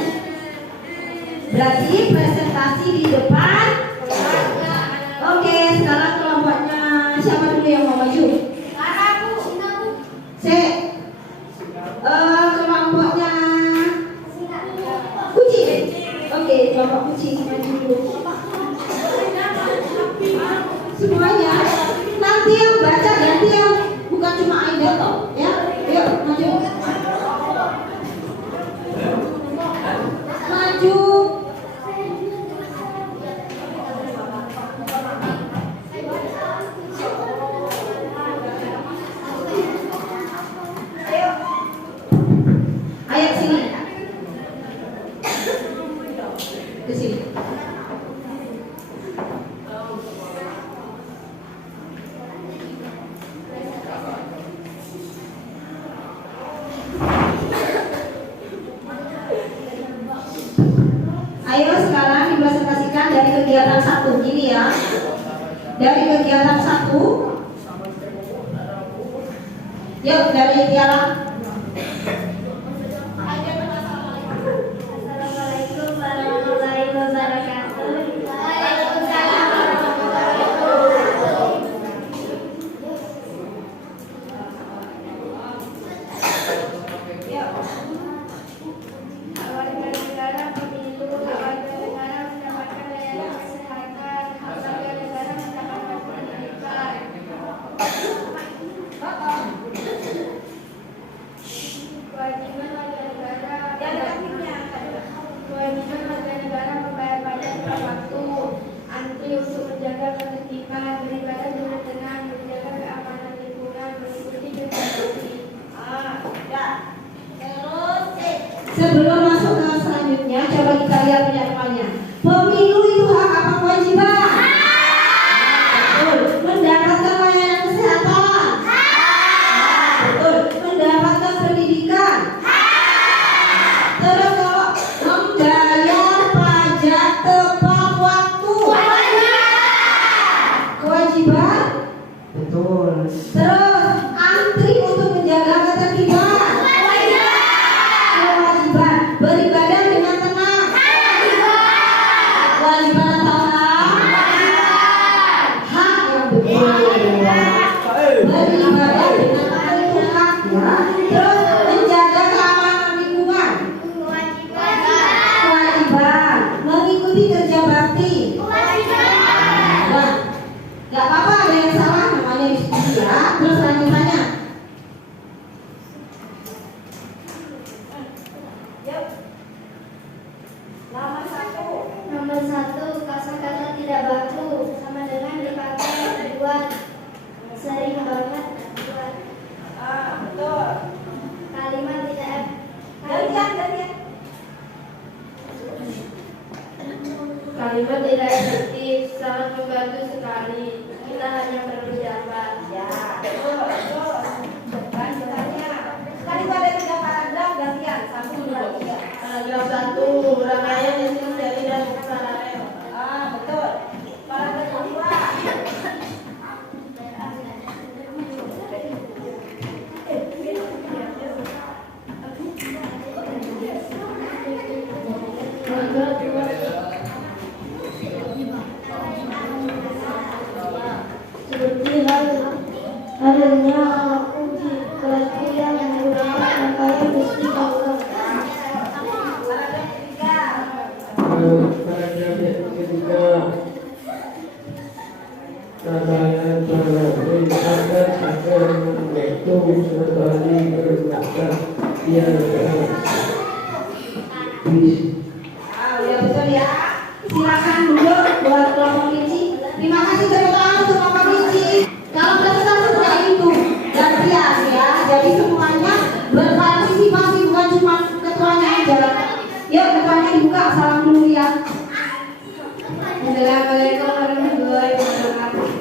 Berarti presentasi di depan. Oke, sekarang kelompoknya siapa dulu yang mau maju? Kelompoknya kucing. Oke, kelompok kucing maju dulu. Semuanya. Nanti yang baca ganti yang bukan cuma Aida toh, ya. Yuk, maju. Maju. Ayo sini. Ke sini. Ayo sekarang dipresentasikan dari kegiatan 1 gini ya. Dari kegiatan 1. Yuk dari Tiara. Assalamualaikum warahmatullahi wabarakatuh. Warga negara pemilu, warga negara mendapatkan layanan kesehatan, warga negara mendapatkan pendidikan. Kewajiban warga negara membayar pajak tepat waktu, antri untuk menjaga ketertiban, beribadah dengan tenang, menjaga keamanan lingkungan, mengikuti kegiatan. Sebelum masuk ke selanjutnya, coba kita lihat penjelasannya. Pemilu itu hak apa kewajiban? Betul. Mendapatkan layanan kesehatan. Betul. Mendapatkan pendidikan. Terus kalau membayar pajak tepat waktu. Kewajiban. Betul. Terus antri untuk menjaga ketertiban. Kewajiban. Beribadah dengan tenang. Kewajiban atau hak yang betul. Beribadah dengan tenang itu hak ya. Terus menjaga keamanan lingkungan. Kewajiban. Mengikuti kerja bakti. Nah, nggak apa-apa ada yang salah, namanya diskusi ya. Terus lanjutannya. Yuk. Nomor 1, kosakata tidak baku sama dengan dipakai buat sering banget buat Betul. kalimat tidak Gantian. Kalimat tidak efektif, sangat membantu sekali. Kita hanya perlu jawaban. Ya, betul. Lanjutannya. Tadi ada 3 paragraf gantian. 1, Seperti halnya aku di kelasku yang menggunakan pakaian mesti Allah. Paragraf ketiga, rangkaian perintahkan agar itu kembali bermakna dia Udah betul ya. Silakan duduk buat kelompok Mici. Terima kasih tepuk tangan untuk kelompok Mici. Kalau presentasi seperti itu gantian ya. Jadi semuanya berpartisipasi, bukan cuma ketuanya aja. Yuk ketuanya dibuka. Salam dulu ya. Assalamualaikum warahmatullahi wabarakatuh.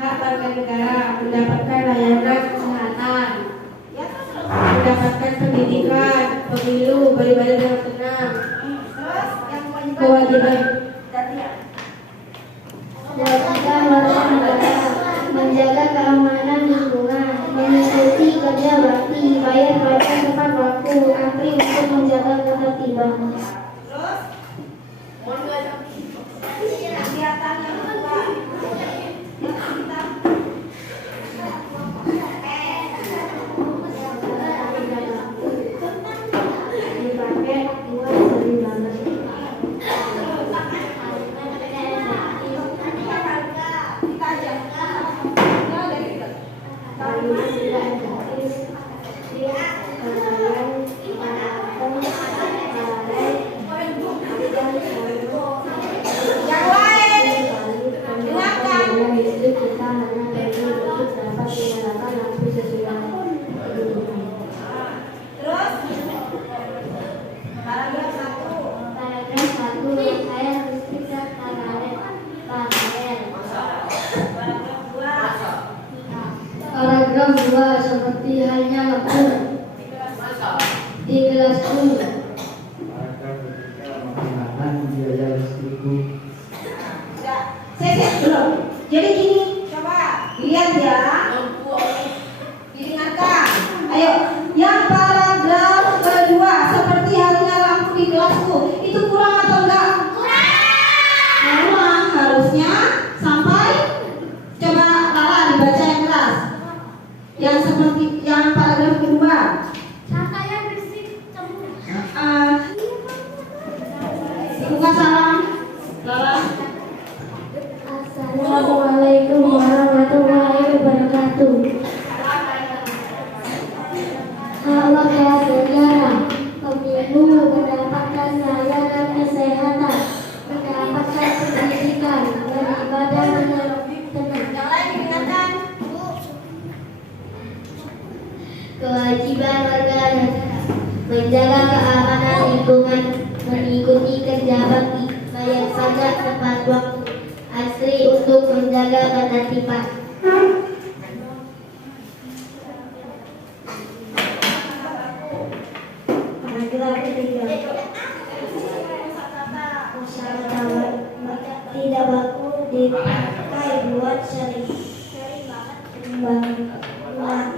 Hak warga negara mendapatkan layanan kesehatan, mendapatkan pendidikan, pemilu, beribadah dengan tenang. Kewajiban Kewajiban warga negara menjaga keamanan lingkungan, mengikuti kerja bakti, bayar pajak tepat waktu, antri untuk menjaga ketertiban. Kegiatan yang kedua. Dipakai dua seri banget. Paragraf 2 seperti halnya waktu di kelasku. menggunakan biaya listrikku. Saya belum. Jadi gini, coba lihat ya. Didengarkan. Ayo, yang paragraf kedua seperti halnya lampu di kelasku. Itu kurang atau enggak? Kurang. Harusnya sampai coba Lala dibaca yang keras. Yang seperti yang paragraf kedua. Buka salam. Lala. Assalamualaikum warahmatullahi wabarakatuh. Hak warga negara, pemilu, mendapatkan layanan kesehatan, mendapatkan pendidikan, beribadah dengan tenang. Yang lain didengarkan. Kewajiban warga negara menjaga keamanan lingkungan, mengikuti kerja bakti, bayar pajak tepat waktu, antri untuk menjaga ketertiban. Paragraf ketiga. Usaha tidak baku dipakai buat sering pembangunan.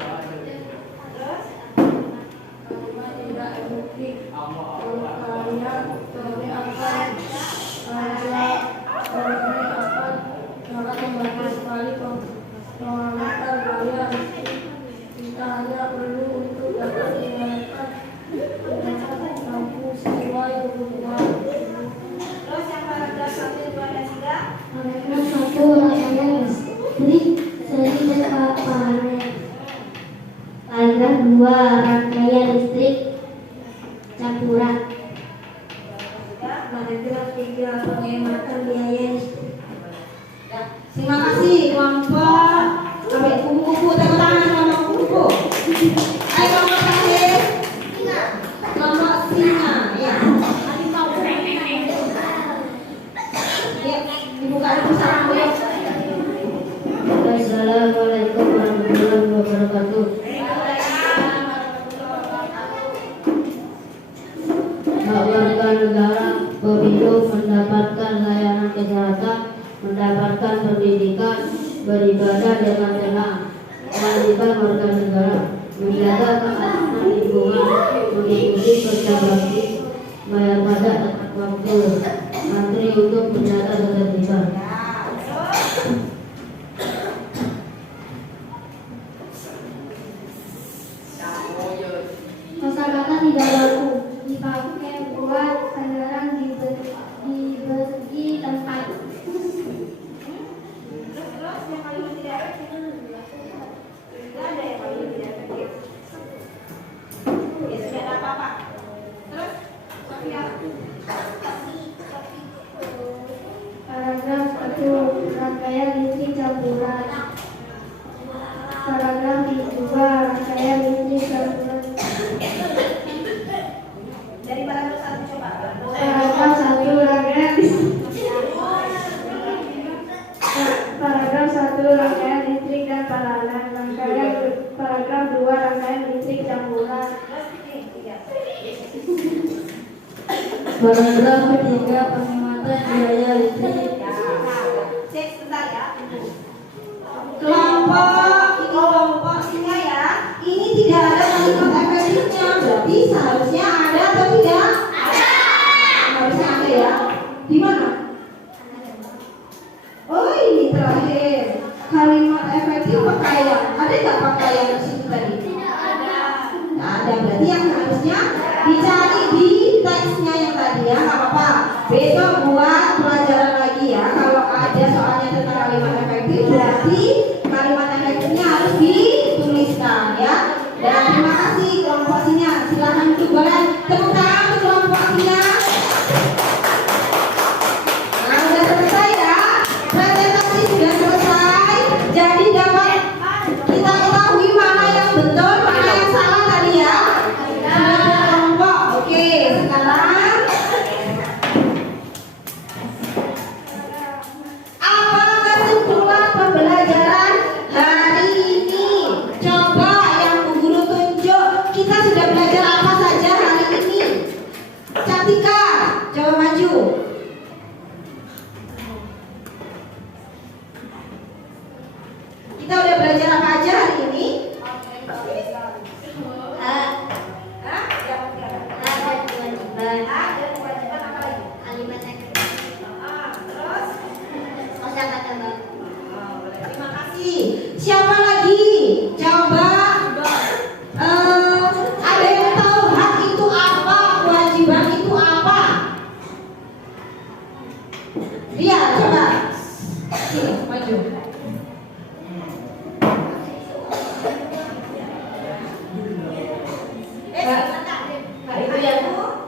Terus yang paragraf 1, 2, dan 3. Paragraf 1 rangkaian listrik seri panen. Paragraf 2 rangkaian listrik campuran. Paragraf 3 penghematan biaya listrik. Terima kasih kelompok. Ambil kupu-kupu, tepuk tangan kelompok kupu-kupu. Ayo kelompok terakhir. Kelompok singa. Ya. Ya, dibuka dulu salam dulu. Assalamualaikum warahmatullahi wabarakatuh. Hak warga negara, pemilu, mendapatkan layanan kesehatan, mendapatkan pendidikan, beribadah dengan tenang. Kewajiban warga negara menjaga keamanan lingkungan, mengikuti kerja bakti, bayar pajak tepat waktu, antri untuk menjaga ketertiban. Kosakata tidak baku dipakai buat kendaraan diberi tempat. Paragraf 1 rangkaian listrik campuran. Paragraf 2 rangkaian listrik campuran. Dari paragraf 1 coba. Paragraf 1 rangkaian Paragraf 1 rangkaian listrik dan palanan. Paragraf 2 rangkaian listrik campuran. Paragraf 3 penghematan biaya listrik. Cek sebentar ya. Kelompok singa ya. Ini tidak ada kalimat efektifnya. Berarti seharusnya ada atau tidak? Ada. Harusnya ada ya. Di mana? Oh ini terakhir. Kalimat efektif pakaian. Ada nggak pakaian di situ tadi? Tidak ada. Nggak ada. Berarti yang harusnya dicari di teksnya yang tadi ya. Nggak apa-apa. Besok buat pelajaran lagi ya. Kalau ada soalnya tentang kalimat efektif, berarti kalimat efektifnya harus dituliskan ya. Dan terima kasih kelompok singa. Silakan duduk boleh. Tepuk tangan untuk kelompok singa. Nah, sudah selesai ya. Presentasi sudah selesai. Jadi dapat kita ketahui mana yang betul, mana yang salah tadi ya. Sudah kelompok. Oke, sekarang apa kesimpulan pembelajaran hari ini? Coba yang Bu Guru tunjuk. Kita sudah belajar apa saja hari ini? Cantika, coba maju. Kita udah belajar apa aja hari ini? Ada kewajiban apa lagi? Terus? Terima kasih. Siapa lagi? Coba ada yang tahu hak itu apa? Kewajiban itu apa? Dia coba. Sini, maju.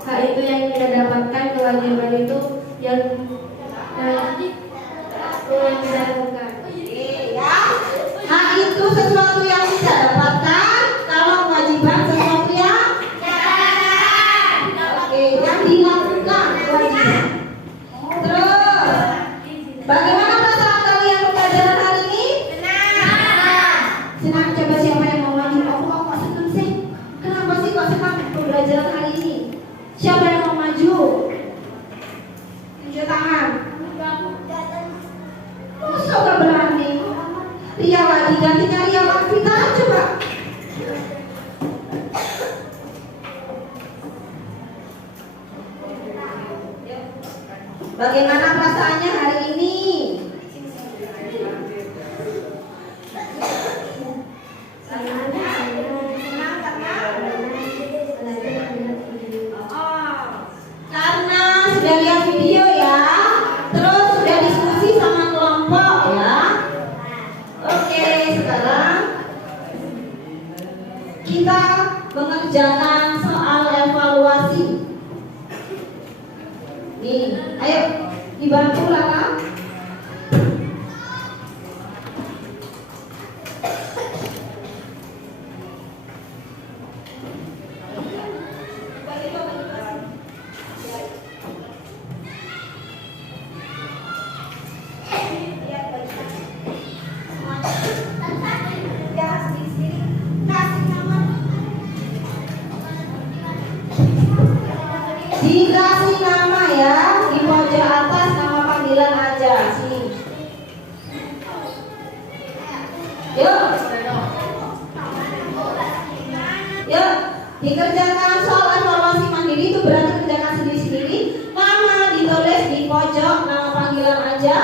Hak itu yang kita dapatkan, kewajiban itu yang kita lakukan. Ya. Hak itu sesuatu yang tidak dapatkan, kalau kewajiban sesuatu yang yang dilakukan kewajiban. Terus, bagaimana perasaan kalian pembelajaran hari ini? Senang. Coba siapa yang mau maju? Kok senang sih? Kenapa sih kok senang pembelajaran hari ini? Siapa yang mau maju? Tunjuk tangan. Masa gak berani? Ria lagi, gantinya Ria Marvita, coba. Bagaimana perasaannya hari ini? Karena sudah lihat video ya, terus sudah diskusi sama kelompok ya. Oke, sekarang kita mengerjakan soal evaluasi. Nih, ayo dibantu Lala. Dikasih nama ya, di pojok atas nama panggilan Dikerjakan soal evaluasi mandiri itu berarti kerjakan sendiri-sendiri. Nama ditulis di pojok, nama panggilan aja.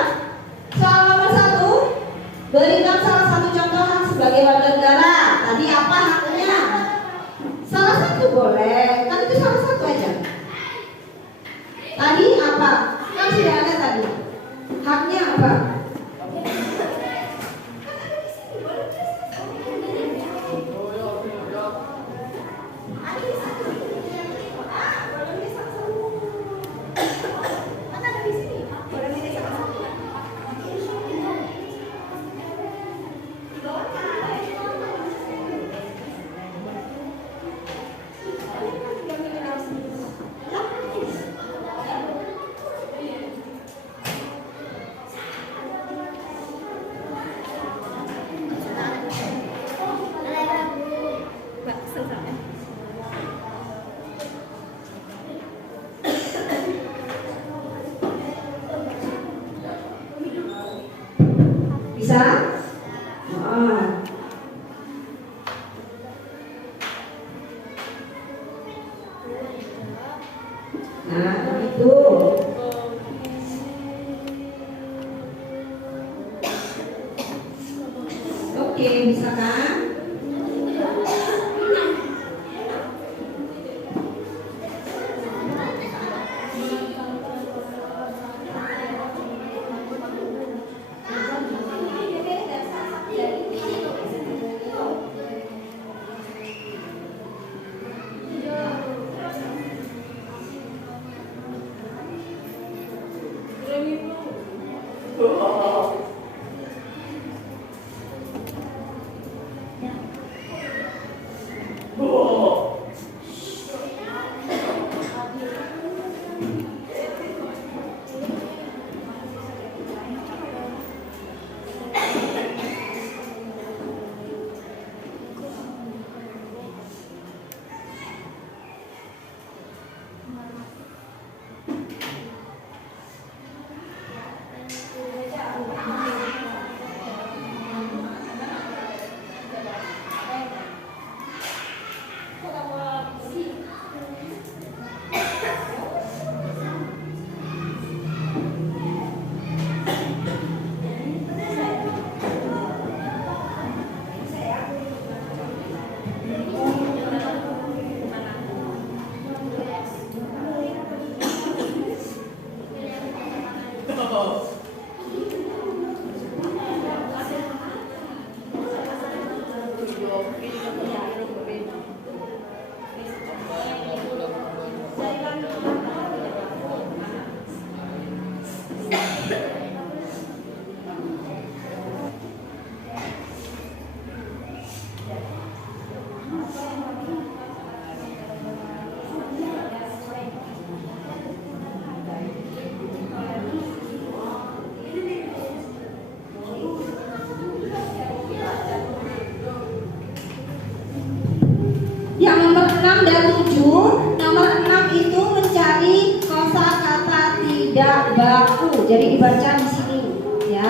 Soal nomor 1, berikan salah satu contoh hak sebagai warga negara. Tadi apa haknya? Salah satu boleh, kan itu salah satu aja. Tadi apa? Kan sudah ada tadi. Haknya apa? Bisa? Oh. Nah, itu. Oke, bisa kan? Yang nomor 6 dan 7, nomor 6 itu mencari kosakata tidak baku. Jadi dibaca di sini, ya.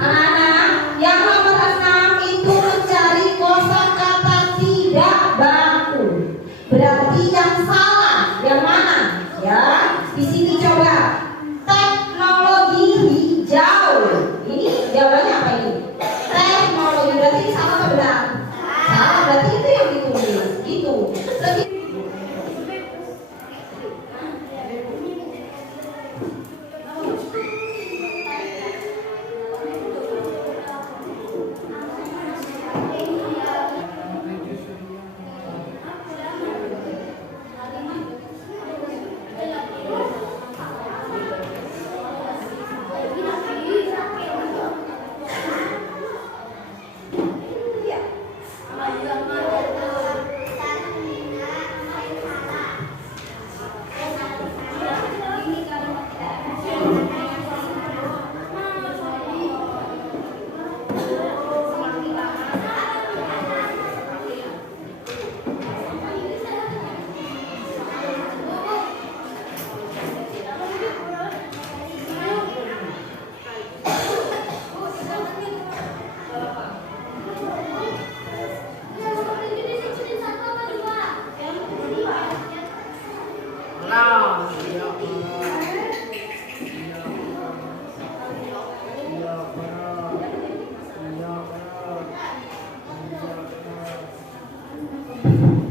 Anak-anak, yang nomor 6 itu mencari kosakata tidak baku. Berarti yang salah yang mana? Ya, di sini coba teknologi hijau. Ini jawabannya apa ini? Teknologi, berarti ini salah atau benar? Salah, berarti itu yang ditulis. Gitu.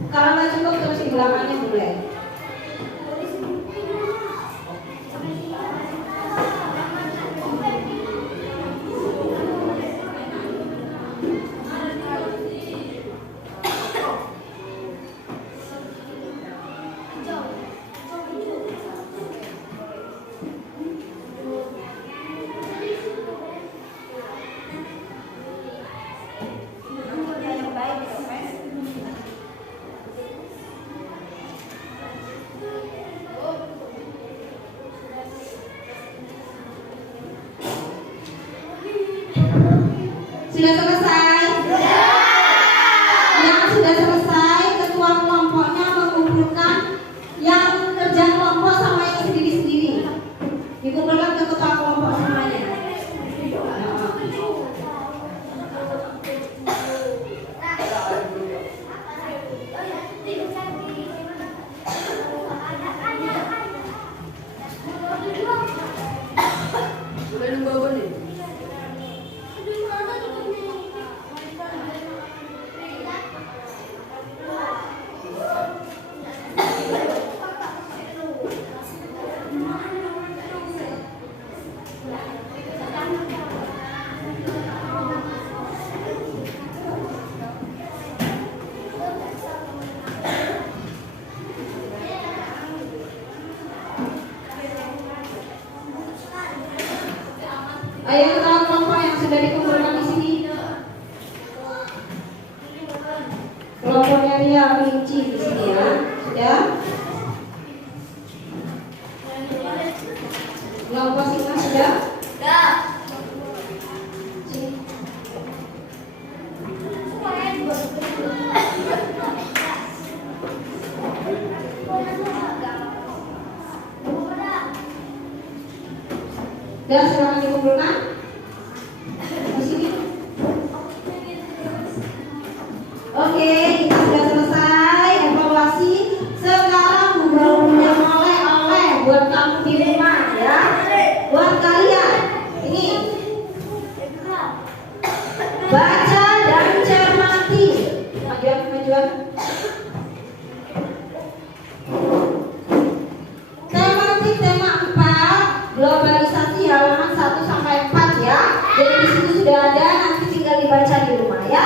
Kalau nggak cukup terus di belakangnya boleh. Sudah selesai? Yang sudah selesai, ketua kelompoknya mengumpulkan yang kerja kelompok sama yang sendiri-sendiri. Dikumpulkan ke ketua kelompok semuanya. Ayo ketua kelompok yang sudah dikumpulkan di sini. Kelompoknya Ria Winci di sini ya. Sudah? Kelompok Singa sudah? Sudah. Sudah, silakan dikumpulkan di sini. Oke, kita sudah selesai evaluasi. Sekarang Bu Guru punya oleh-oleh buat kamu di rumah ya. Buat kalian. globalisasi halaman 1 sampai 4 ya. Jadi di situ sudah ada, nanti tinggal dibaca di rumah ya.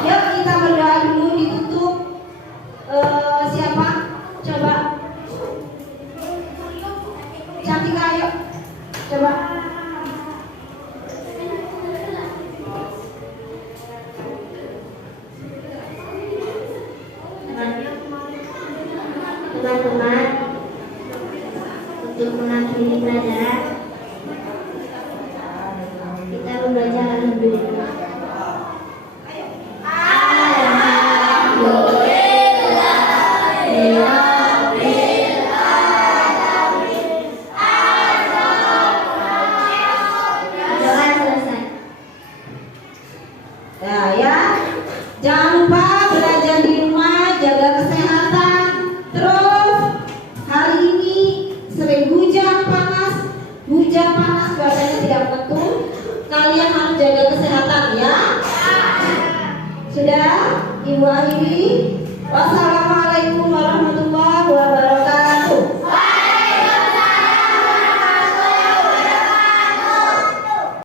Yuk kita berdoa dulu, ditutup. Siapa? Coba. Cantika, ayo. Coba. Teman-teman, untuk mengakhiri pelajaran kita membaca alhamdulillah. Doa selesai. Nah ya, jangan lupa belajar di rumah, jaga kesehatan. Terus hari ini sering hujan panas, cuacanya tidak menentu. Kalian harus jaga kesehatan ya. Sudah, Ibu akhiri. Wassalamualaikum warahmatullahi wabarakatuh.